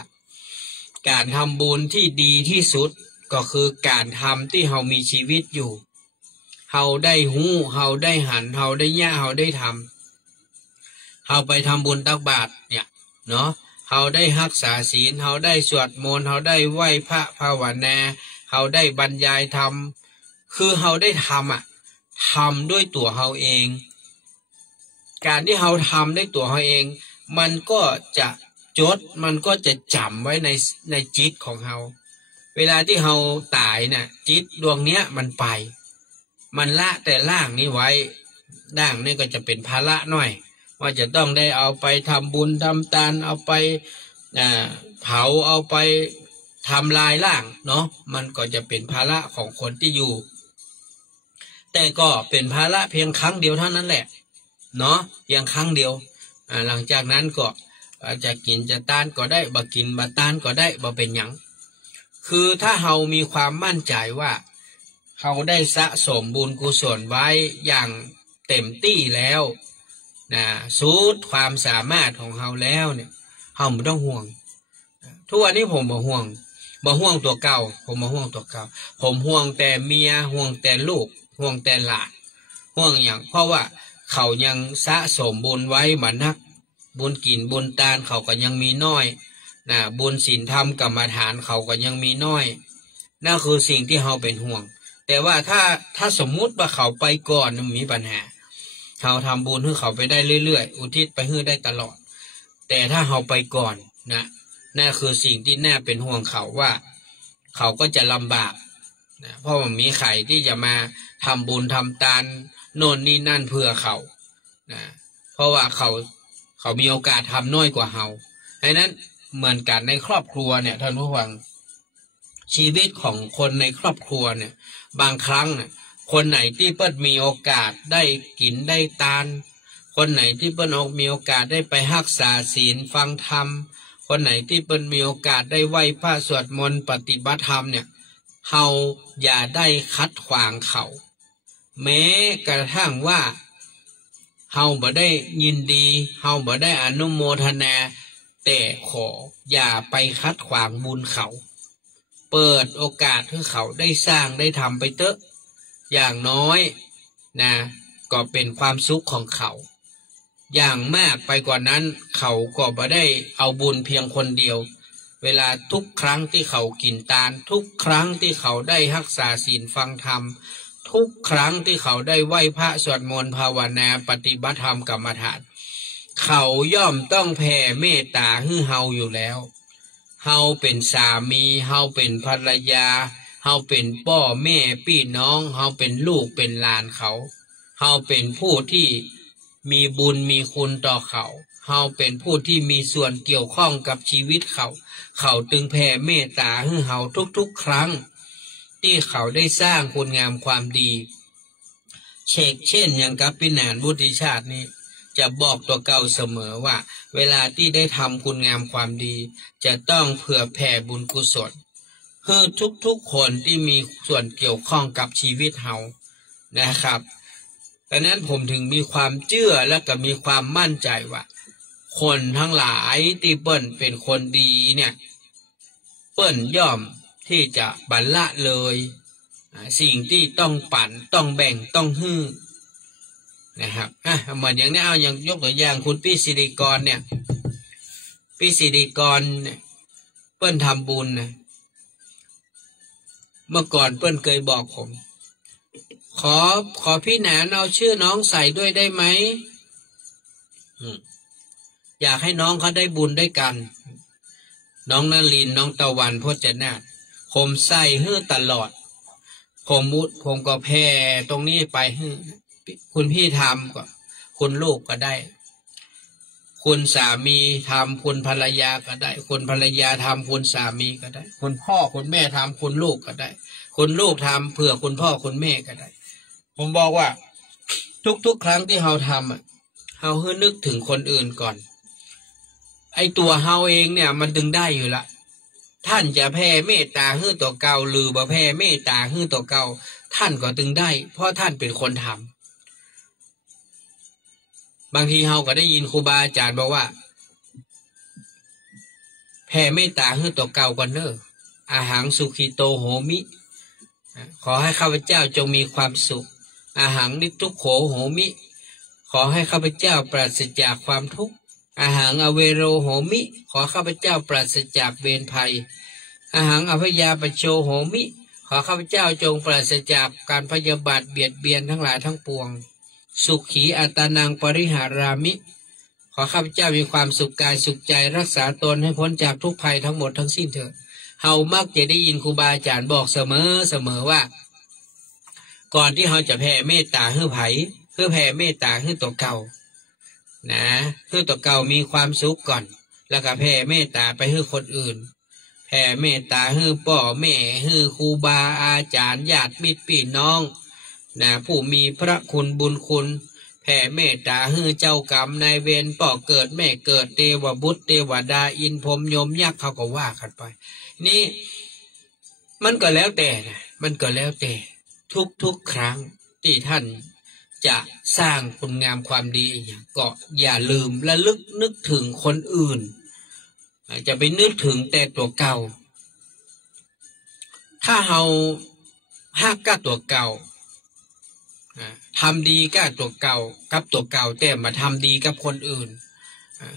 การทำบุญที่ดีที่สุดก็คือการทำที่เฮามีชีวิตอยู่เฮาได้หู้เฮาได้หันเฮาได้ย่าเฮาได้ทำเฮาไปทำบุญตักบาตรเนี่ยเนาะเฮาได้รักษาศีลเฮาได้สวดมนต์เฮาได้ไหว้พระภาวนาเฮาได้บรรยายธรรมคือเฮาได้ทำด้วยตัวเฮาเองการที่เฮาทำด้วยตัวเฮาเองมันก็จะจดมันก็จะจำไว้ในจิตของเฮาเวลาที่เฮาตายน่ะจิตดวงเนี้ยมันไปมันละแต่ร่างนี้ไว้ร่างนี่ก็จะเป็นภาระหน่อยว่าจะต้องได้เอาไปทำบุญทำทานเอาไปเผาเอาไปทำลายร่างเนาะมันก็จะเป็นภาระของคนที่อยู่แต่ก็เป็นภาระเพียงครั้งเดียวเท่านั้นแหละเนาะเพียงครั้งเดียวหลังจากนั้นก็จะกินจะต้านก็ได้บ่กินบ่ต้านก็ได้บ่เป็นหยังคือถ้าเฮามีความมั่นใจว่าเฮาได้สะสมบุญกุศลไว้อย่างเต็มที่แล้วสุดความสามารถของเฮาแล้วเนี่ยเฮาไม่ต้องห่วงทุกวันนี้ผมบ่ห่วงตัวเก่าผมบ่ห่วงตัวเก่าผมห่วงแต่เมียห่วงแต่ลูกห่วงแต่หลานห่วงอย่างเพราะว่าเขายังสะสมบุญไว้มานักบุญกินบุญทานเขาก็ยังมีน้อยบุญศีลธรรมกรรมฐานเขาก็ยังมีน้อยนั่นคือสิ่งที่เฮาเป็นห่วงแต่ว่าถ้าสมมุติว่าเขาไปก่อนมีปัญหาเขาทำบุญให้เขาไปได้เรื่อยๆอุทิศไปให้ได้ตลอดแต่ถ้าเขาไปก่อนนั่นคือสิ่งที่น่าเป็นห่วงเขาว่าเขาก็จะลำบากเพราะมันมีใครที่จะมาทำบุญทำทานโน่นนี่นั่นเพื่อเขาเพราะว่าเขามีโอกาสทำน้อยกว่าเราดังนั้นเหมือนกันในครอบครัวเนี่ยท่านผู้ฟังชีวิตของคนในครอบครัวเนี่ยบางครั้งคนไหนที่เปิ้ลมีโอกาสได้กินได้ทานคนไหนที่เปิ้ลมีโอกาสได้ไปรักษาศีลฟังธรรมคนไหนที่เปิ้ลมีโอกาสได้ไหว้พระสวดมนต์ปฏิบัติธรรมเนี่ยเฮาอย่าได้คัดขวางเขาแม้กระทั่งว่าเฮาบ่ได้ยินดีเฮาบ่ได้อนุโมทนาแต่ขออย่าไปคัดขวางบุญเขาเปิดโอกาสให้เขาได้สร้างได้ทำไปเถอะอย่างน้อยก็เป็นความสุขของเขาอย่างมากไปกว่านั้นเขาก็บ่ได้เอาบุญเพียงคนเดียวเวลาทุกครั้งที่เขากินทานทุกครั้งที่เขาได้รักษาศีลฟังธรรมทุกครั้งที่เขาได้ไหว้พระสวดมนต์ภาวนาปฏิบัติธรรมกรรมฐานเขาย่อมต้องแผ่เมตตาให้เฮาอยู่แล้วเฮาเป็นสามีเฮาเป็นภรรยาเฮาเป็นพ่อแม่พี่น้องเฮาเป็นลูกเป็นหลานเขาเฮาเป็นผู้ที่มีบุญมีคุณต่อเขาเฮาเป็นผู้ที่มีส่วนเกี่ยวข้องกับชีวิตเขาจึงแผ่เมตตาให้เฮาทุกๆครั้งที่เขาได้สร้างคุณงามความดีเช่นอย่างกับพี่นานวุฒิชาตินี้จะบอกตัวเก่าเสมอว่าเวลาที่ได้ทำคุณงามความดีจะต้องเผื่อแผ่บุญกุศลให้ทุกคนที่มีส่วนเกี่ยวข้องกับชีวิตเฮานะครับดังนั้นผมถึงมีความเชื่อและก็มีความมั่นใจว่าคนทั้งหลายที่เปิ้นเป็นคนดีเนี่ยเปิ้นย่อมที่จะบรรละเลยสิ่งที่ต้องปั่นต้องแบ่งต้องฮื้อนะครับเหมือนอย่างนี้เอาอย่างยกตัวอย่างคุณพี่สิริกรเนี่ยพี่สิริกรเนี่ยเปิ้นทำบุญนะเมื่อก่อนเปิ้นเคยบอกผมขอพี่หนานเอาชื่อน้องใส่ด้วยได้ไหมอยากให้น้องเขาได้บุญด้วยกันน้องนลินน้องตะวันพจนาถผมใส่ฮื้อตลอดผมก็แผ่ตรงนี้ไปฮื้อคุณพี่ทำก็คุณลูกก็ได้คุณสามีทำคุณภรรยาก็ได้คุณภรรยาทำคุณสามีก็ได้คุณพ่อคุณแม่ทำคุณลูกก็ได้คุณลูกทำเพื่อคุณพ่อคุณแม่ก็ได้ผมบอกว่าทุกครั้งที่เราทำเราให้นึกถึงคนอื่นก่อนไอตัวเราเองเนี่ยมันดึงได้อยู่ละ ท่านจะแผ่เมตตาให้ตัวเก่าหรือบ่แผ่เมตตาให้ตัวเก่าท่านก็ตึงได้เพราะท่านเป็นคนทำบางทีเราก็ได้ยินครูบาอาจารย์บอกว่าแผ่เมตตาให้ตัวเก่าก่อนเด้ออาหังสุขิโตโหมิขอให้ข้าพเจ้าจงมีความสุขอาหังนิทุกโขโหมิขอให้ข้าพเจ้าปราศจากความทุกข์อาหังอเวโรโหมิขอข้าพเจ้าปราศจากเวรภัยอาหังอภยาปโชโหมิขอข้าพเจ้าจงปราศจากการพยาบาทเบียดเบียนทั้งหลายทั้งปวงสุขีอัตานังปริหารามิขอข้าพเจ้ามีความสุขกายสุขใจรักษาตนให้พ้นจากทุกภัยทั้งหมดทั้งสิ้นเถิดเฮามักจะได้ยินครูบาอาจารย์บอกเสมอว่าก่อนที่เฮาจะแผ่เมตตาให้ไผเพื่อแผ่เมตตาให้ตัวเก่านะให้ตัวเก่ามีความสุขก่อนแล้วก็แผ่เมตตาไปให้คนอื่นแผ่เมตตาให้พ่อแม่ให้ครูบาอาจารย์ญาติมิตรพี่น้องนะผู้มีพระคุณบุญคุณแผ่เมตตาให้เจ้ากรรมนายเวรพ่อเกิดแม่เกิดเทวบุตรเทวดาอินพรหมยมยักษ์เขาก็ว่ากันไปนี่มันก็แล้วแต่นะมันก็แล้วแต่ทุกครั้งที่ท่านจะสร้างคุณงามความดีอย่างก็อย่าลืมระลึกนึกถึงคนอื่นจะไปนึกถึงแต่ตัวเก่าถ้าเฮาฮักกับตัวเก่าทำดีกับตัวเก่ากับตัวเก่าแต่มาทำดีกับคนอื่น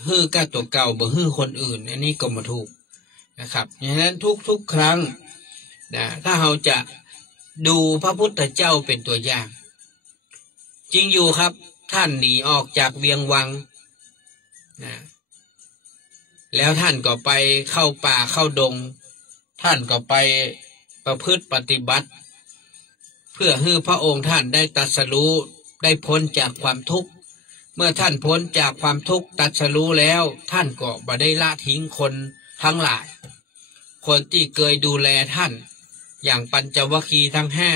ฮื้อกับตัวเก่าบ่ฮื้อคนอื่นอันนี้ก็มาถูกนะครับดังนั้นทุกครั้งนะถ้าเราจะดูพระพุทธเจ้าเป็นตัวอย่างจริงอยู่ครับท่านหนีออกจากเวียงวังนะแล้วท่านก็ไปเข้าป่าเข้าดงท่านก็ไปประพฤติปฏิบัติเพื่อให้พระองค์ท่านได้ตรัสรู้ได้พ้นจากความทุกข์เมื่อท่านพ้นจากความทุกข์ตรัสรู้แล้วท่านก็บ่ได้ละทิ้งคนทั้งหลายคนที่เคยดูแลท่านอย่างปัญจวัคคีย์ทั้งห้า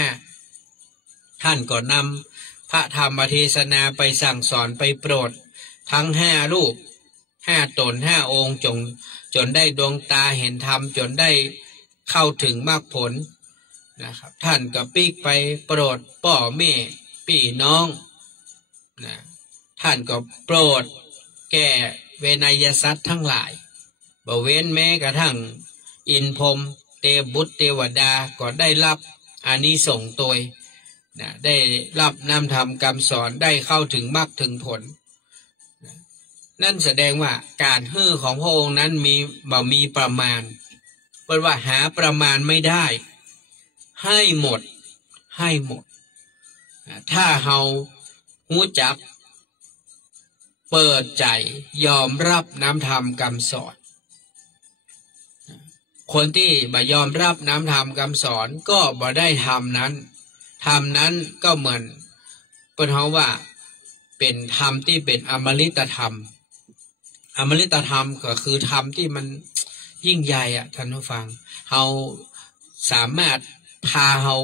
ท่านก็นำพระธรรมเทศนาไปสั่งสอนไปโปรดทั้ง5 รูป5 ตน5 องค์จนได้ดวงตาเห็นธรรมจนได้เข้าถึงมรรคผลนะครับท่านก็ปีกไปโปรดพ่อแม่พี่น้องนะท่านก็โปรดแก่เวนยสัตว์ทั้งหลายบ่เว้นแม้กระทั่งอินพรหมเทวบุตรเทวดาก็ได้รับอานิสงส์โดยนะได้รับนำธรรมคำสอนได้เข้าถึงมรรคถึงผลนะนั่นแสดงว่าการฮื้อของพระองค์นั้นมีประมาณเพราะว่าหาประมาณไม่ได้ให้หมดถ้าเฮารู้จักเปิดใจยอมรับน้ำธรรมคำสอนคนที่บ่ยอมรับน้ำธรรมคำสอนก็บ่ได้ทำนั้นก็เหมือนเป็นเขาว่าเป็นธรรมที่เป็นอมฤตธรรมก็คือธรรมที่มันยิ่งใหญ่ท่านผู้ฟังเฮาสามารถพาเฮา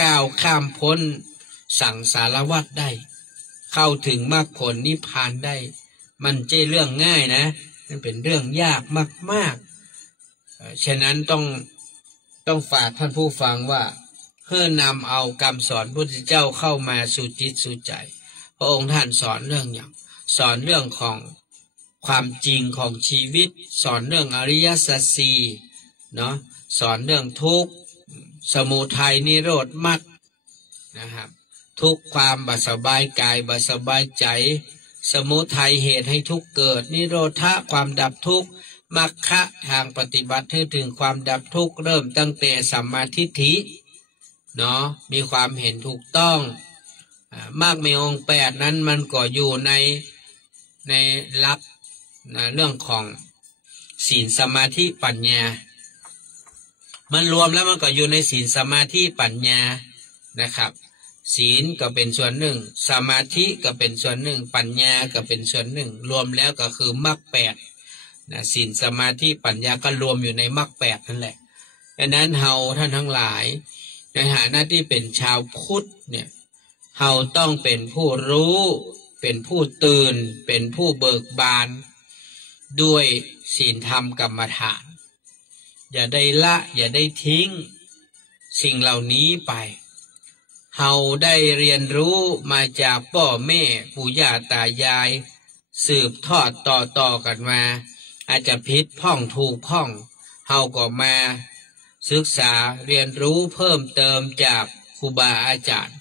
ก้าวข้ามพ้นสังสารวัฏได้เข้าถึงมรรคผลนิพพานได้มันไม่ใช่เรื่องง่ายนะมันเป็นเรื่องยากมากฉะนั้นต้องฝากท่านผู้ฟังว่าเพื่อนำเอาคำสอนพระพุทธเจ้าเข้ามาสู่จิตสู่ใจพระองค์ท่านสอนเรื่องอย่างสอนเรื่องของความจริงของชีวิตสอนเรื่องอริยสัจสี่เนาะสอนเรื่องทุกข์สมุทัยนิโรธมรรคนะครับทุกความบ่สบายกายบ่สบายใจสมุทัยเหตุให้ทุกข์เกิดนิโรธะความดับทุกข์มรรคะทางปฏิบัติให้ถึงความดับทุกข์เริ่มตั้งแต่สัมมาทิฏฐิเนาะมีความเห็นถูกต้องมรรคมีองค์8นั้นมันก็อยู่ในหลักเรื่องของศีลสมาธิปัญญามันรวมแล้วมันก็อยู่ในศีลสมาธิปัญญานะครับศีลก็เป็นส่วนหนึ่งสมาธิก็เป็นส่วนหนึ่งปัญญาก็เป็นส่วนหนึ่งรวมแล้วก็คือมรรค8นะศีลสมาธิปัญญาก็รวมอยู่ในมรรค8นั่นแหละดังนั้นเฮาท่านทั้งหลายในฐานะที่เป็นชาวพุทธเนี่ยเฮาต้องเป็นผู้รู้เป็นผู้ตื่นเป็นผู้เบิกบานด้วยศีลธรรมกรรมฐาน อย่าได้ละอย่าได้ทิ้งสิ่งเหล่านี้ไปเฮาได้เรียนรู้มาจากพ่อแม่ปู่ย่าตายายสืบทอดต่อกันมาอาจจะผิดพ้องถูกพ้องเฮาก็มาศึกษาเรียนรู้เพิ่มเติมจากครูบาอาจารย์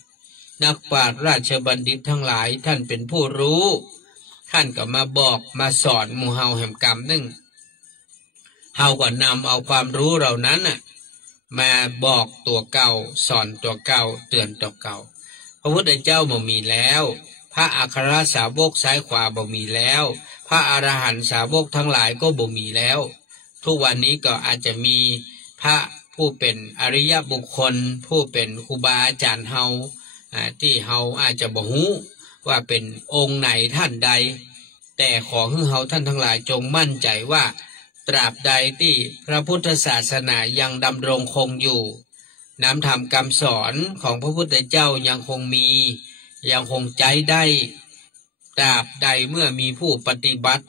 นักปราชญ์ราชบัณฑิตทั้งหลายท่านเป็นผู้รู้ท่านก็มาบอกมาสอนหมู่เฮาแห่งกรรมนึงเฮาก็นำเอาความรู้เหล่านั้นมาบอกตัวเก่าสอนตัวเก่าเตือนตัวเก่าพระพุทธเจ้าบ่มีแล้วพระอัครสาวกซ้ายขวาบ่มีแล้วพระอรหันตสาวกทั้งหลายก็บ่มีแล้วทุกวันนี้ก็อาจจะมีพระผู้เป็นอริยบุคคลผู้เป็นครูบาอาจารย์เฮาที่เฮาอาจจะบ่ฮู้ว่าเป็นองค์ไหนท่านใดแต่ขอให้เฮาท่านทั้งหลายจงมั่นใจว่าตราบใดที่พระพุทธศาสนายังดำรงคงอยู่น้ำธรรมคำสอนของพระพุทธเจ้ายังคงมียังคงใจได้ตราบใดเมื่อมีผู้ปฏิบัติ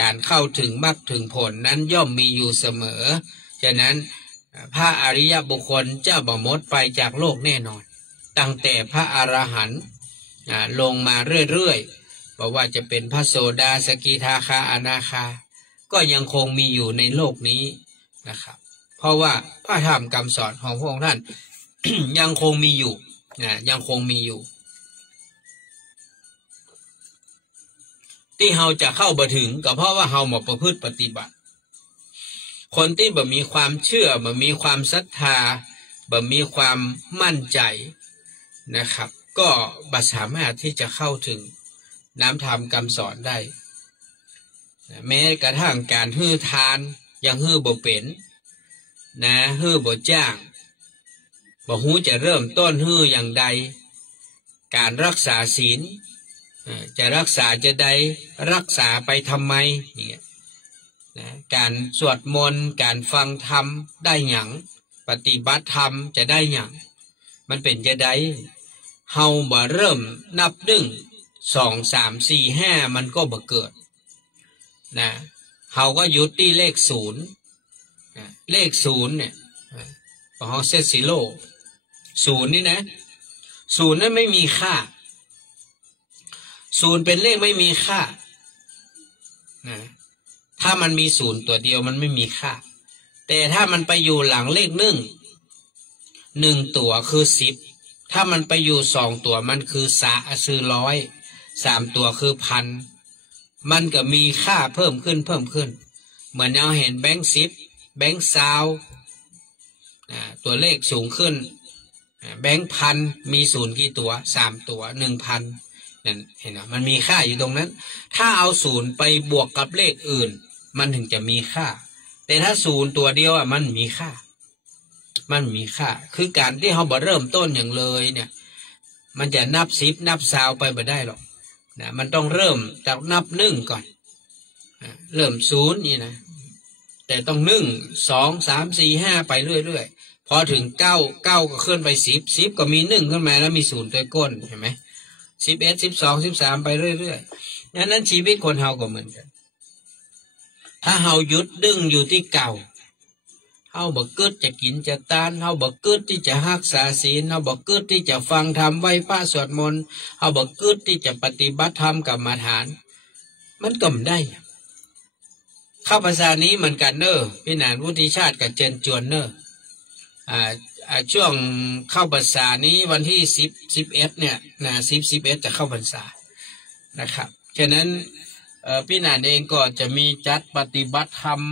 การเข้าถึงมรรคถึงผลนั้นย่อมมีอยู่เสมอฉะนั้นพระอริยบุคคลจะบ่หมดไปจากโลกแน่นอนตั้งแต่พระอรหันต์ลงมาเรื่อยๆบอกว่าจะเป็นพระโสดาสกิทาคาอนาคาก็ยังคงมีอยู่ในโลกนี้นะครับเพราะว่าพระธรรมคำสอนของพระองค์ท่าน ยังคงมีอยู่ยังคงมีอยู่ที่เฮาจะเข้าบ่ถึงก็เพราะว่าเฮาบ่ประพฤติปฏิบัติคนที่บ่มีความเชื่อบ่มีความศรัทธาบ่มีความมั่นใจนะครับก็บ่สามารถที่จะเข้าถึงน้ำธรรมคำสอนได้แม้กระทั่งการฮื้อทานยังฮื้อบ่เป็นฮื้อบ่จ้างบ่ฮู้จะเริ่มต้นฮื้ออย่างใดการรักษาศีลจะรักษาจะใดรักษาไปทำไมเนี่ยการสวดมนต์การฟังธรรมได้หยังปฏิบัติธรรมจะได้หยังมันเป็นจะใดเฮาบ่เริ่มนับ1 2 3 4 5มันก็บ่เกิดเฮาก็หยุดที่เลข0เลข0เนี่ยของเฮาเซตซิโล0นี่นะ0นั้นไม่มีค่า0เป็นเลขไม่มีค่าถ้ามันมี0ตัวเดียวมันไม่มีค่าแต่ถ้ามันไปอยู่หลังเลข1ตัวคือ10ถ้ามันไปอยู่2ตัวมันคือ100 3ตัวคือ1,000มันก็มีค่าเพิ่มขึ้นเหมือนเอาเห็นแบงค์10แบงค์20ตัวเลขสูงขึ้นแบงค์พันมี0กี่ตัว3ตัว 1,000 นั่นเห็นไหมมันมีค่าอยู่ตรงนั้นถ้าเอา0ไปบวกกับเลขอื่นมันถึงจะมีค่าแต่ถ้า0ตัวเดียวมันมีค่าคือการที่เราบ่เริ่มต้นอย่างเลยเนี่ยมันจะนับ10นับ20ไปบ่ได้หรอกมันต้องเริ่มจากนับ1ก่อนเริ่ม0นี่นะแต่ต้อง1 2 3 4 5ไปเรื่อยๆพอถึง9ก็ขึ้นไป10ก็มี1ขึ้นมาแล้วมี0ตัวก้นเห็นไหม11 12 13ไปเรื่อยๆนั้นชีวิตคนเฮาก็เหมือนกันถ้าเฮาหยุดดึงอยู่ที่เก่าเฮาบ่กึดจะกินจะตานเฮาบ่กึดที่จะรักษาศีลเฮาบ่กึดที่จะฟังธรรมไหว้พระสวดมนต์เฮาบ่กึดที่จะปฏิบัติธรรมกรรมฐานมันก็ไม่ได้เข้าภาษานี้เหมือนกันเนอะพี่นานวุฒิชาติกับเจนจวนเนอะช่วงเข้าพรรษานี้วันที่11เนี่ย11จะเข้าพรรษานะครับฉะนั้นพี่นานเองก็จะมีจัดปฏิบัติธรรม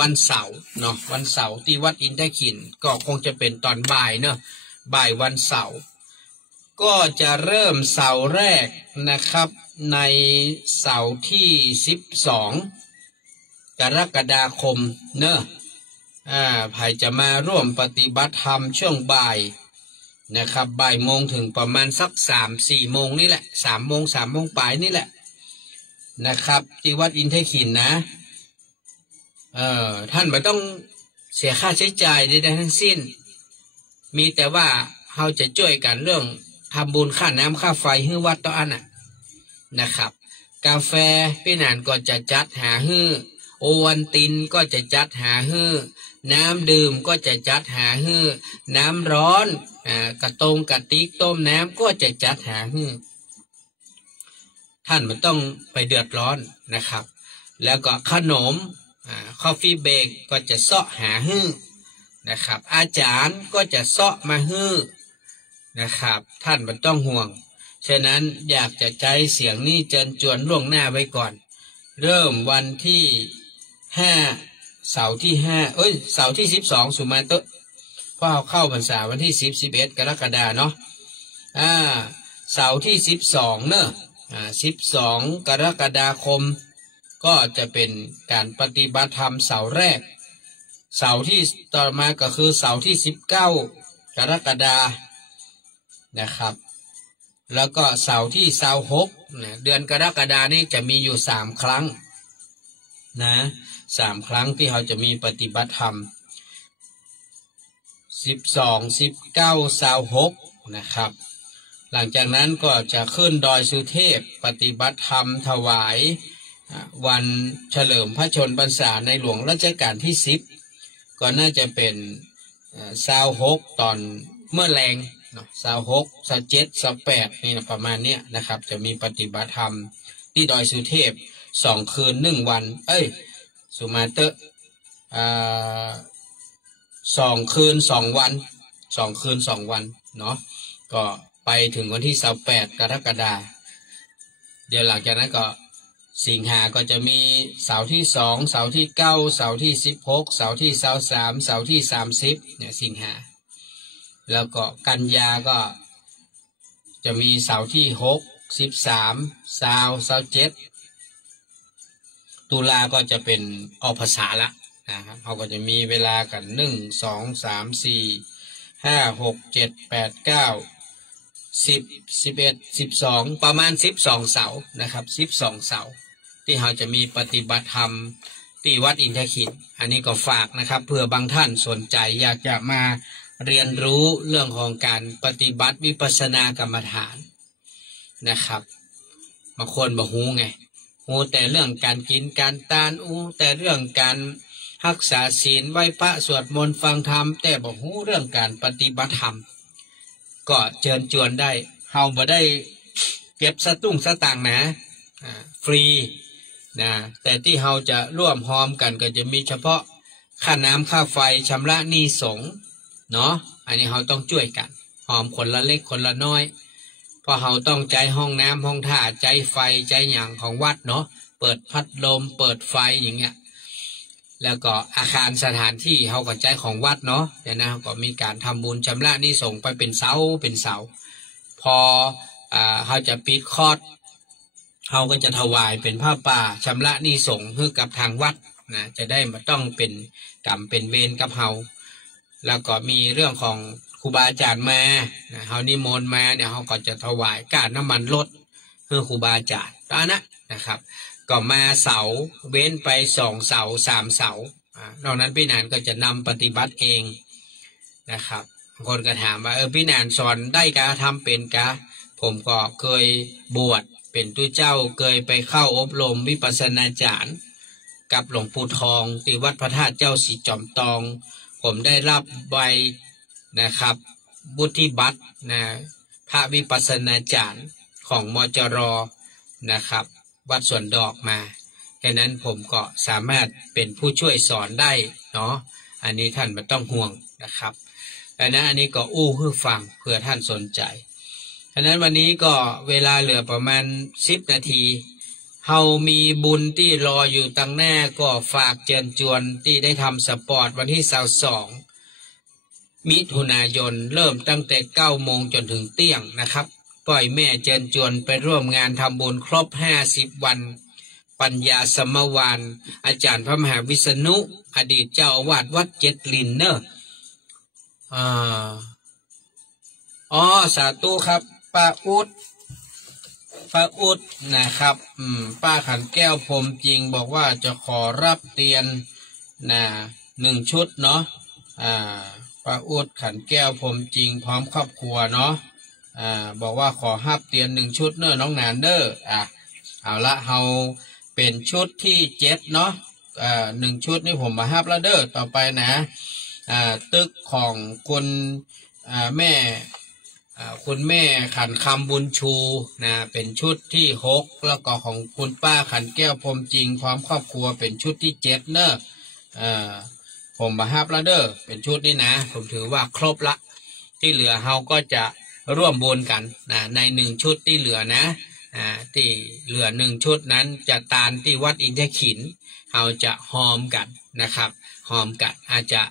วันเสาร์เนาะวันเสาร์ที่วัดอินทขินก็คงจะเป็นตอนบ่ายเนาะบ่ายวันเสาร์ก็จะเริ่มเสาร์แรกนะครับในเสาร์ที่12กรกฎาคมเนอะใครจะมาร่วมปฏิบัติธรรมช่วงบ่ายนะครับบ่ายโมงถึงประมาณสัก3-4 โมงนี่แหละ3 โมงปลายนี่แหละนะครับที่วัดอินทขินนะท่านไม่ต้องเสียค่าใช้จ่ายใดๆทั้งสิ้นมีแต่ว่าเราจะช่วยกันเรื่องทำบุญค่าน้ำค่าไฟให้วัดต่ออันนะครับกาแฟพี่นานก็จะจัดหาให้โอวันตินก็จะจัดหาให้ น้ำดื่มก็จะจัดหาฮื้อน้ำร้อนกระติกต้มน้ำก็จะจัดหาฮื้อท่านมันต้องไปเดือดร้อนนะครับแล้วก็ขนมคอฟฟี่เบรกก็จะเสาะหาฮื้อนะครับอาจารย์ก็จะเสาะมาฮื้อนะครับท่านมันต้องห่วงฉะนั้นอยากจะใจเสียงนี้เชิญชวนล่วงหน้าไว้ก่อนเริ่มวันที่5เสาร์ที่5เสาร์ที่12สุมาเตะเพราะเข้าพรรษาวันที่11กรกฎาเนาะเสาร์ที่12เนอะ12กรกฎาคมก็จะเป็นการปฏิบัติธรรมเสาร์แรกเสาร์ที่ต่อมาก็คือเสาร์ที่19กรกฎานะครับแล้วก็เสาร์ที่26เดือนกรกฎานี่จะมีอยู่3ครั้งนะ3ครั้งที่เราจะมีปฏิบัติธรรม12 19 26นะครับหลังจากนั้นก็จะขึ้นดอยสุเทพปฏิบัติธรรมถวายวันเฉลิมพระชนมพรรษาในหลวงรัชกาลที่10ก็น่าจะเป็น26ตอนเมื่อแรง26 27 28นี่นะประมาณเนี้ยนะครับจะมีปฏิบัติธรรมที่ดอยสุเทพ2 คืน 1 วันสุมาเตะ2 คืน 2 วัน2 คืน 2 วันเนาะก็ไปถึงวันที่28กรกฎาคมเดี๋ยวหลังจากนั้นก็สิงหาก็จะมีเสาร์ที่2เสาร์ที่9เสาร์ที่16เสาร์ที่23เสาร์ที่30เนี่ยสิงหาแล้วก็กันยาก็จะมีเสาร์ที่6 13เสาร์27ตุลาก็จะเป็นออกภาษาละนะครับเขาก็จะมีเวลากัน1 2 3 4 5 6 7 8 9 10 11 12ประมาณ12เสาร์นะครับ12เสาร์ที่เขาจะมีปฏิบัติธรรมที่วัดอินทขิตอันนี้ก็ฝากนะครับเพื่อบางท่านสนใจอยากจะมาเรียนรู้เรื่องของการปฏิบัติวิปัสสนากรรมฐานนะครับบางคนบอกหูไงหูแต่เรื่องการกินการทานแต่เรื่องการรักษาศีลไหว้พระสวดมนต์ฟังธรรมแต่บอกหูเรื่องการปฏิบัติธรรมก็เชิญชวนได้เฮาบ่ได้เก็บสตุ้งสตางค์นะฟรีนะแต่ที่เฮาจะร่วมหอมกันก็จะมีเฉพาะค่าน้ำค่าไฟชำระหนี้สงฆ์เนาะอันนี้เฮาต้องช่วยกันหอมคนละเล็กคนละน้อยเพราะเฮาต้องใจห้องน้ำห้องท่าใจไฟใจหยังของวัดเนาะเปิดพัดลมเปิดไฟอย่างเงี้ยแล้วก็อาคารสถานที่เฮาก็ใจของวัดเนาะเดี๋ยวนะก็มีการทำบุญชำระหนี้สงฆ์ไปเป็นเสาพอเฮาจะปิดคอร์สเฮาก็จะถวายเป็นผ้าป่าชำระหนี้สงฆ์ให้กับทางวัดนะจะได้มาต้องเป็นกรรมเป็นเวรกับเฮาแล้วก็มีเรื่องของครูบาอาจารย์มาเฮานิมนต์มาเนี่ยเฮาก็จะถวายการน้ำมันรถให้ครูบาอาจารย์ตอนนั้นนะครับก็มาเสาเว้นไป2 เสา 3 เสานอกนั้นพี่นานก็จะนำปฏิบัติเองนะครับคนก็ถามว่าพี่นานสอนได้กะทำเป็นกะผมก็เคยบวชเป็นตู้เจ้าเคยไปเข้าอบรมวิปัสสนาจารย์กับหลวงปู่ทองที่วัดพระธาตุเจ้าศรีจอมตองผมได้รับใบนะครับวุฒิบัตรนะพระวิปัสสนาจารย์ของมจร.นะครับวัดสวนดอกมาแค่นั้นผมก็สามารถเป็นผู้ช่วยสอนได้เนาะอันนี้ท่านไม่ต้องห่วงนะครับดังนั้นอันนี้ก็ให้ฟังเพื่อท่านสนใจฉะนั้นวันนี้ก็เวลาเหลือประมาณ10 นาทีเฮามีบุญที่รออยู่ตั้งหน้าก็ฝากเชิญชวนที่ได้ทำสปอร์ตวันที่22มิถุนายนเริ่มตั้งแต่9 โมงจนถึงเที่ยงนะครับปล่อยแม่เชิญชวนไปร่วมงานทำบุญครบ50 วันปัญญาสมวานอาจารย์พระมหาวิษณุอดีตเจ้าอาวาสวัดเจ็ดลินเนอร์สาธุครับป้าอุดนะครับป้าขันแก้วพรมจริงบอกว่าจะขอรับเตียน1 ชุดเนาะป้าอุดขันแก้วพรมจริงพร้อมครอบครัวเนาะบอกว่าขอฮับเตียน1 ชุดเนอะน้องนานเด้อเอาละเฮาเป็นชุดที่7เนาะ 1 ชุดนี่ผมมาฮับแล้วเด้อต่อไปนะตึกของคุณแม่คุณแม่ขันคำบุญชูนะเป็นชุดที่6แล้วก็ของคุณป้าขันแก้วพรมจริงพร้อมครอบครัวเป็นชุดที่7เนอะผมมาฮับแล้วเด้อเป็นชุดนี้นะผมถือว่าครบละที่เหลือเราก็จะร่วมบุญกันนะใน1 ชุดที่เหลือนะที่เหลือ1 ชุดนั้นจะตานที่วัดอินทขินเราจะหอมกันนะครับหอมกันอาจจะ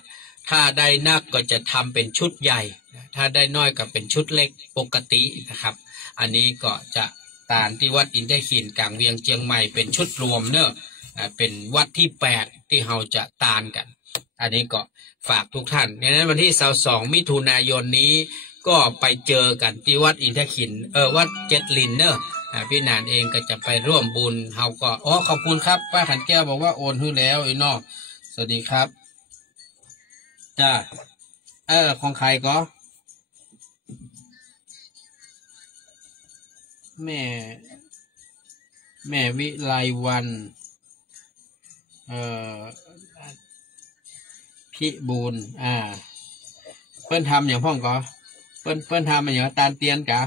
ถ้าได้นักก็จะทำเป็นชุดใหญ่ถ้าได้น้อยก็เป็นชุดเล็กปกตินะครับอันนี้ก็จะตานที่วัดอินทขินกลางเวียงเชียงใหม่เป็นชุดรวมเนอะเป็นวัดที่8ที่เราจะตานกันอันนี้ก็ฝากทุกท่านดังนั้นวันที่22 มิถุนายนนี้ก็ไปเจอกันที่วัดอินทขินวัดเจ็ดลินเนอะพี่นานเองก็จะไปร่วมบุญเราก็ขอบคุณครับป้าขันแก้วบอกว่าโอนให้แล้วไอ้นอกสวัสดีครับจ้าของใครก็แม่วิไลวันพิบูลเปิ้นทำอย่างพ่องก็เปิ้นทำอย่างตาลเตียนกะ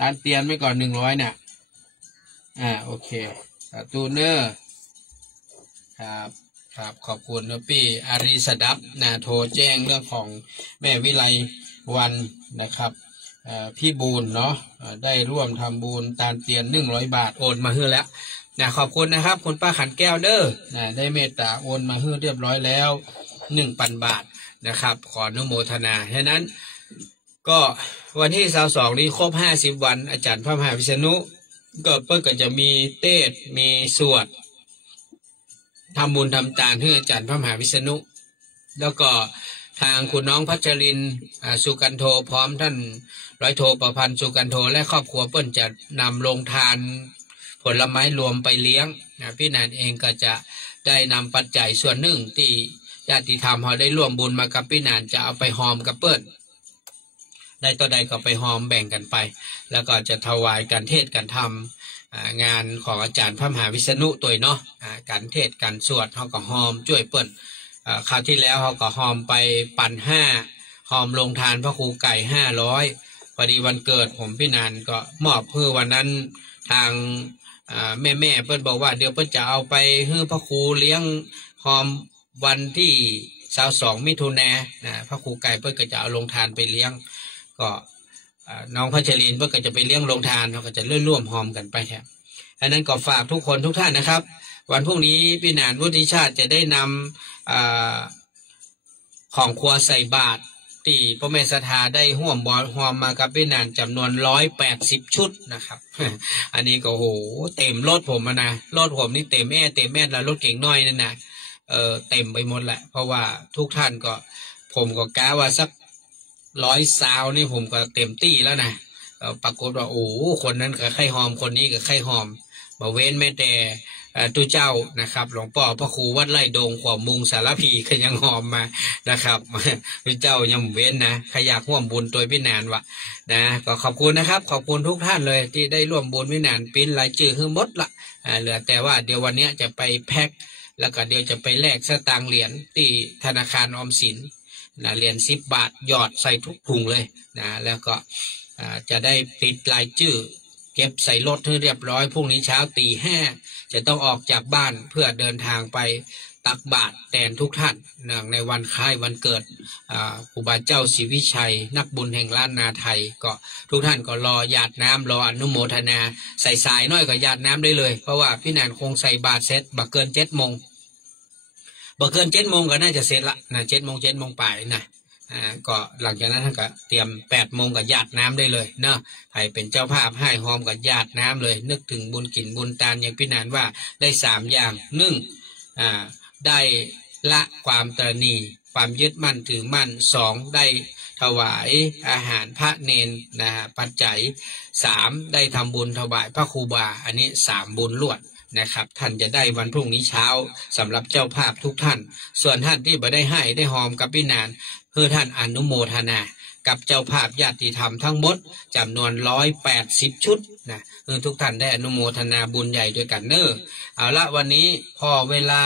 ตาลเตียนไม่ก่อน100เนี่ยโอเคสาธุเนอร์ครับขอบคุณนะพี่อารีสดับนะโทรแจ้งเรื่องของแม่วิไลวันนะครับพี่บูลเนาะได้ร่วมทำบุญตาลเตียน100 บาทโอนมาให้แล้วนะขอบคุณนะครับคุณป้าขันแก้วเด้อนะได้เมตตาโอนมาให้เรียบร้อยแล้ว 1,000 บาทนะครับขออนุโมทนาฉะนั้นก็วันที่22นี้ครบ50 วันอาจารย์พระมหาวิษณุก็เพิ่งก็จะมีเทศมีสวดทำบุญทำทานให้อาจารย์พระมหาวิษณุแล้วก็ทางคุณน้องพัชรินสุกันโทพร้อมท่านร้อยโทประพันธ์สุกันโทและครอบครัวเปิ้นจะนำลงทานผลไม้รวมไปเลี้ยงพี่นานเองก็จะได้นำปัจจัยส่วนหนึ่งที่ญาติธรรมเขาได้ร่วมบุญมากับพี่นานจะเอาไปหอมกับเปิ้นได้ตัวใดก็ไปหอมแบ่งกันไปแล้วก็จะถวายการเทศน์การธรรมงานของอาจารย์พระมหาวิษณุตัวเนาะการเทศน์การสวดเขาก็หอมช่วยเปิ้นคราวที่แล้วเขาก็หอมไปปั่น5หอมลงทานพระครูไก่500พอดีวันเกิดผมพี่นานก็มอบเพื่อวันนั้นทางแม่เปิ้นบอกว่าเดี๋ยวเปิ้นจะเอาไปให้พระครูเลี้ยงหอมวันที่22 มิถุนายนพระครูไก่เปิ้นก็จะเอาลงทานไปเลี้ยงก็น้องพัชรินเพื่อก็จะไปเลี้ยงโรงทานเราก็จะร่วมหอมกันไปแทนอันนั้นก็ฝากทุกคนทุกท่านนะครับวันพรุ่งนี้พี่นานวุฒิชาติจะได้นำของครัวใส่บาตรที่พระแม่ศรัทธาได้ห่วมบอลหอมมากับพี่นานจำนวน180 ชุดนะครับ อันนี้ก็โหเต็มรถผมนะรถผมนี่เต็มแม่แล้วรถเก่งน้อยนั่นนะเต็มไปหมดแหละเพราะว่าทุกท่านก็ผมก็กะว่าสัก100 ซาวนี่ผมก็เต็มที่แล้วนะปรากฏว่าโอ้คนนั้นก็ไข้หอมคนนี้ก็ไข้หอมมาเว้นแม้แต่ตู้เจ้านะครับหลวงพ่อพระครูวัดไร่ดงขวบมุงสารพีก็ยังหอมมานะครับตู้เจ้ายังเว้นนะใครอยากร่วมบุญตัวพี่นานวะนะก็ขอบคุณนะครับขอบคุณทุกท่านเลยที่ได้ร่วมบุญพี่นานปิ้นรายชื่อคือหมดละเหลือแต่ว่าเดี๋ยววันนี้จะไปแพ็คแล้วก็เดี๋ยวจะไปแลกสตางค์เหรียญที่ธนาคารออมสินเหรียญ10 บาทหยอดใส่ทุกถุงเลยนะแล้วก็จะได้ติดรายชื่อเก็บใส่รถให้เรียบร้อยพรุ่งนี้เช้าตี 5จะต้องออกจากบ้านเพื่อเดินทางไปตักบาตรแทนทุกท่านเนื่องในวันคล้ายวันเกิดครูบาเจ้าศรีวิชัยนักบุญแห่งล้านนาไทยก็ทุกท่านก็รอหยาดน้ำรออนุโมทนาใส่สายน้อยก็หยาดน้ำได้เลยเพราะว่าพี่นานคงใส่บาตรเสร็จบักเกิน7 โมงบ่เกิน7 โมงก็น่าจะเสร็จละนะ7 โมงปลายนะก็หลังจากนั้นท่านก็เตรียม8 โมงก็หยาดน้ำได้เลยเนาะใครเป็นเจ้าภาพให้หอมก็หยาดน้ำเลยนึกถึงบุญกินบุญทานอย่างพี่นานว่าได้3 อย่าง1ได้ละความตระหนี่ความยึดมั่นถือมั่น2ได้ถวายอาหารพระเนนปัจจัย3ได้ทำบุญถวายพระครูบาอันนี้3 บุญล้วน นะครับท่านจะได้วันพรุ่งนี้เช้าสำหรับเจ้าภาพทุกท่านส่วนท่านที่บ่ได้ให้ได้หอมกับพี่นานเพื่อท่านอนุโมทนากับเจ้าภาพญาติธรรมทั้งหมดจำนวน180ชุดนะทุกท่านได้อนุโมทนาบุญใหญ่ด้วยกันเนอะเอาละวันนี้พอเวลา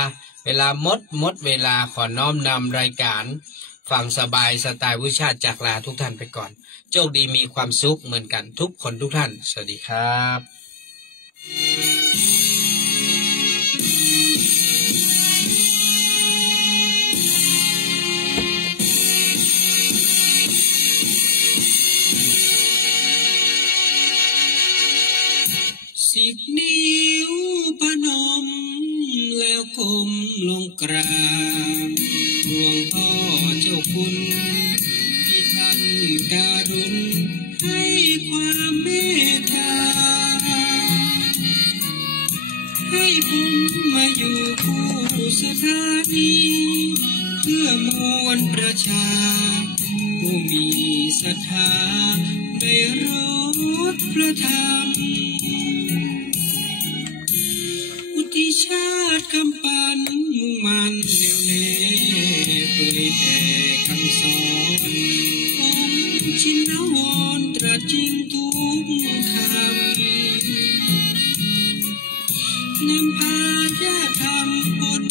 หมดเวลาขอน้อมนำรายการฟังสบายสไตล์วิชาจากลาทุกท่านไปก่อนโชคดีมีความสุขเหมือนกันทุกคนทุกท่านสวัสดีครับ10 นิ้วพนมแล้วก้มลงกราบหลวงพ่อเจ้าคุณที่ท่านการุณให้ความเมตตาให้ผมมาอยู่คู่สถานีเพื่อมวลประชาผู้มีศรัทธาในรสพระธรรมอุทิศชาติกำปันมุ่งมั่นแน่วแน่เผยแผ่คำสอนผมชินวรตรัสจริงทุกคำนำพาญาติธรรมพ้น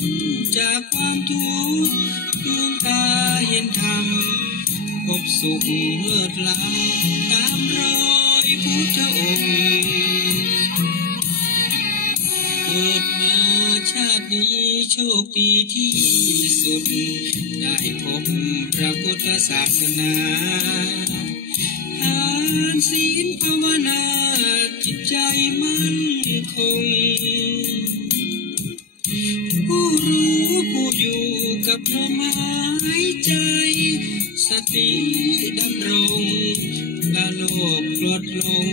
จากความทุกข์ดวงตาเห็นธรรมพบสุขเลิศล้ำตามรอยพุทธองค์เกิดมาชาตินี้โชคดีที่สุดได้พบพระพุทธศาสนาทานศีลภาวนาจิตใจมั่นคงผู้รู้ผู้อยู่กับลมหายใจสติดำรงละโลภลดลง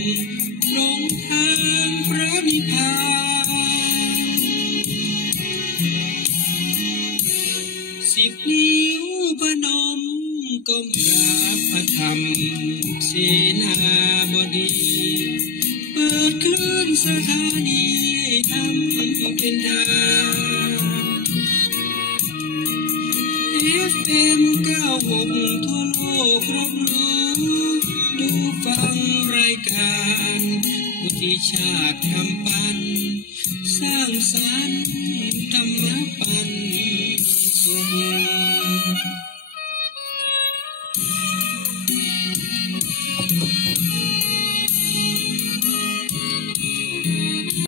ลงทางพระนิพพาน10 นิ้วพนมก้มกราบพระธรรมเสนาบดีเปิดคลื่นสถานีให้ทำเป็นทาง FM 96ทั่วโลกรับรู้ดูฟังรายการอุทิศชาติทำปันสร้างสรรค์ธรรมปันส่วน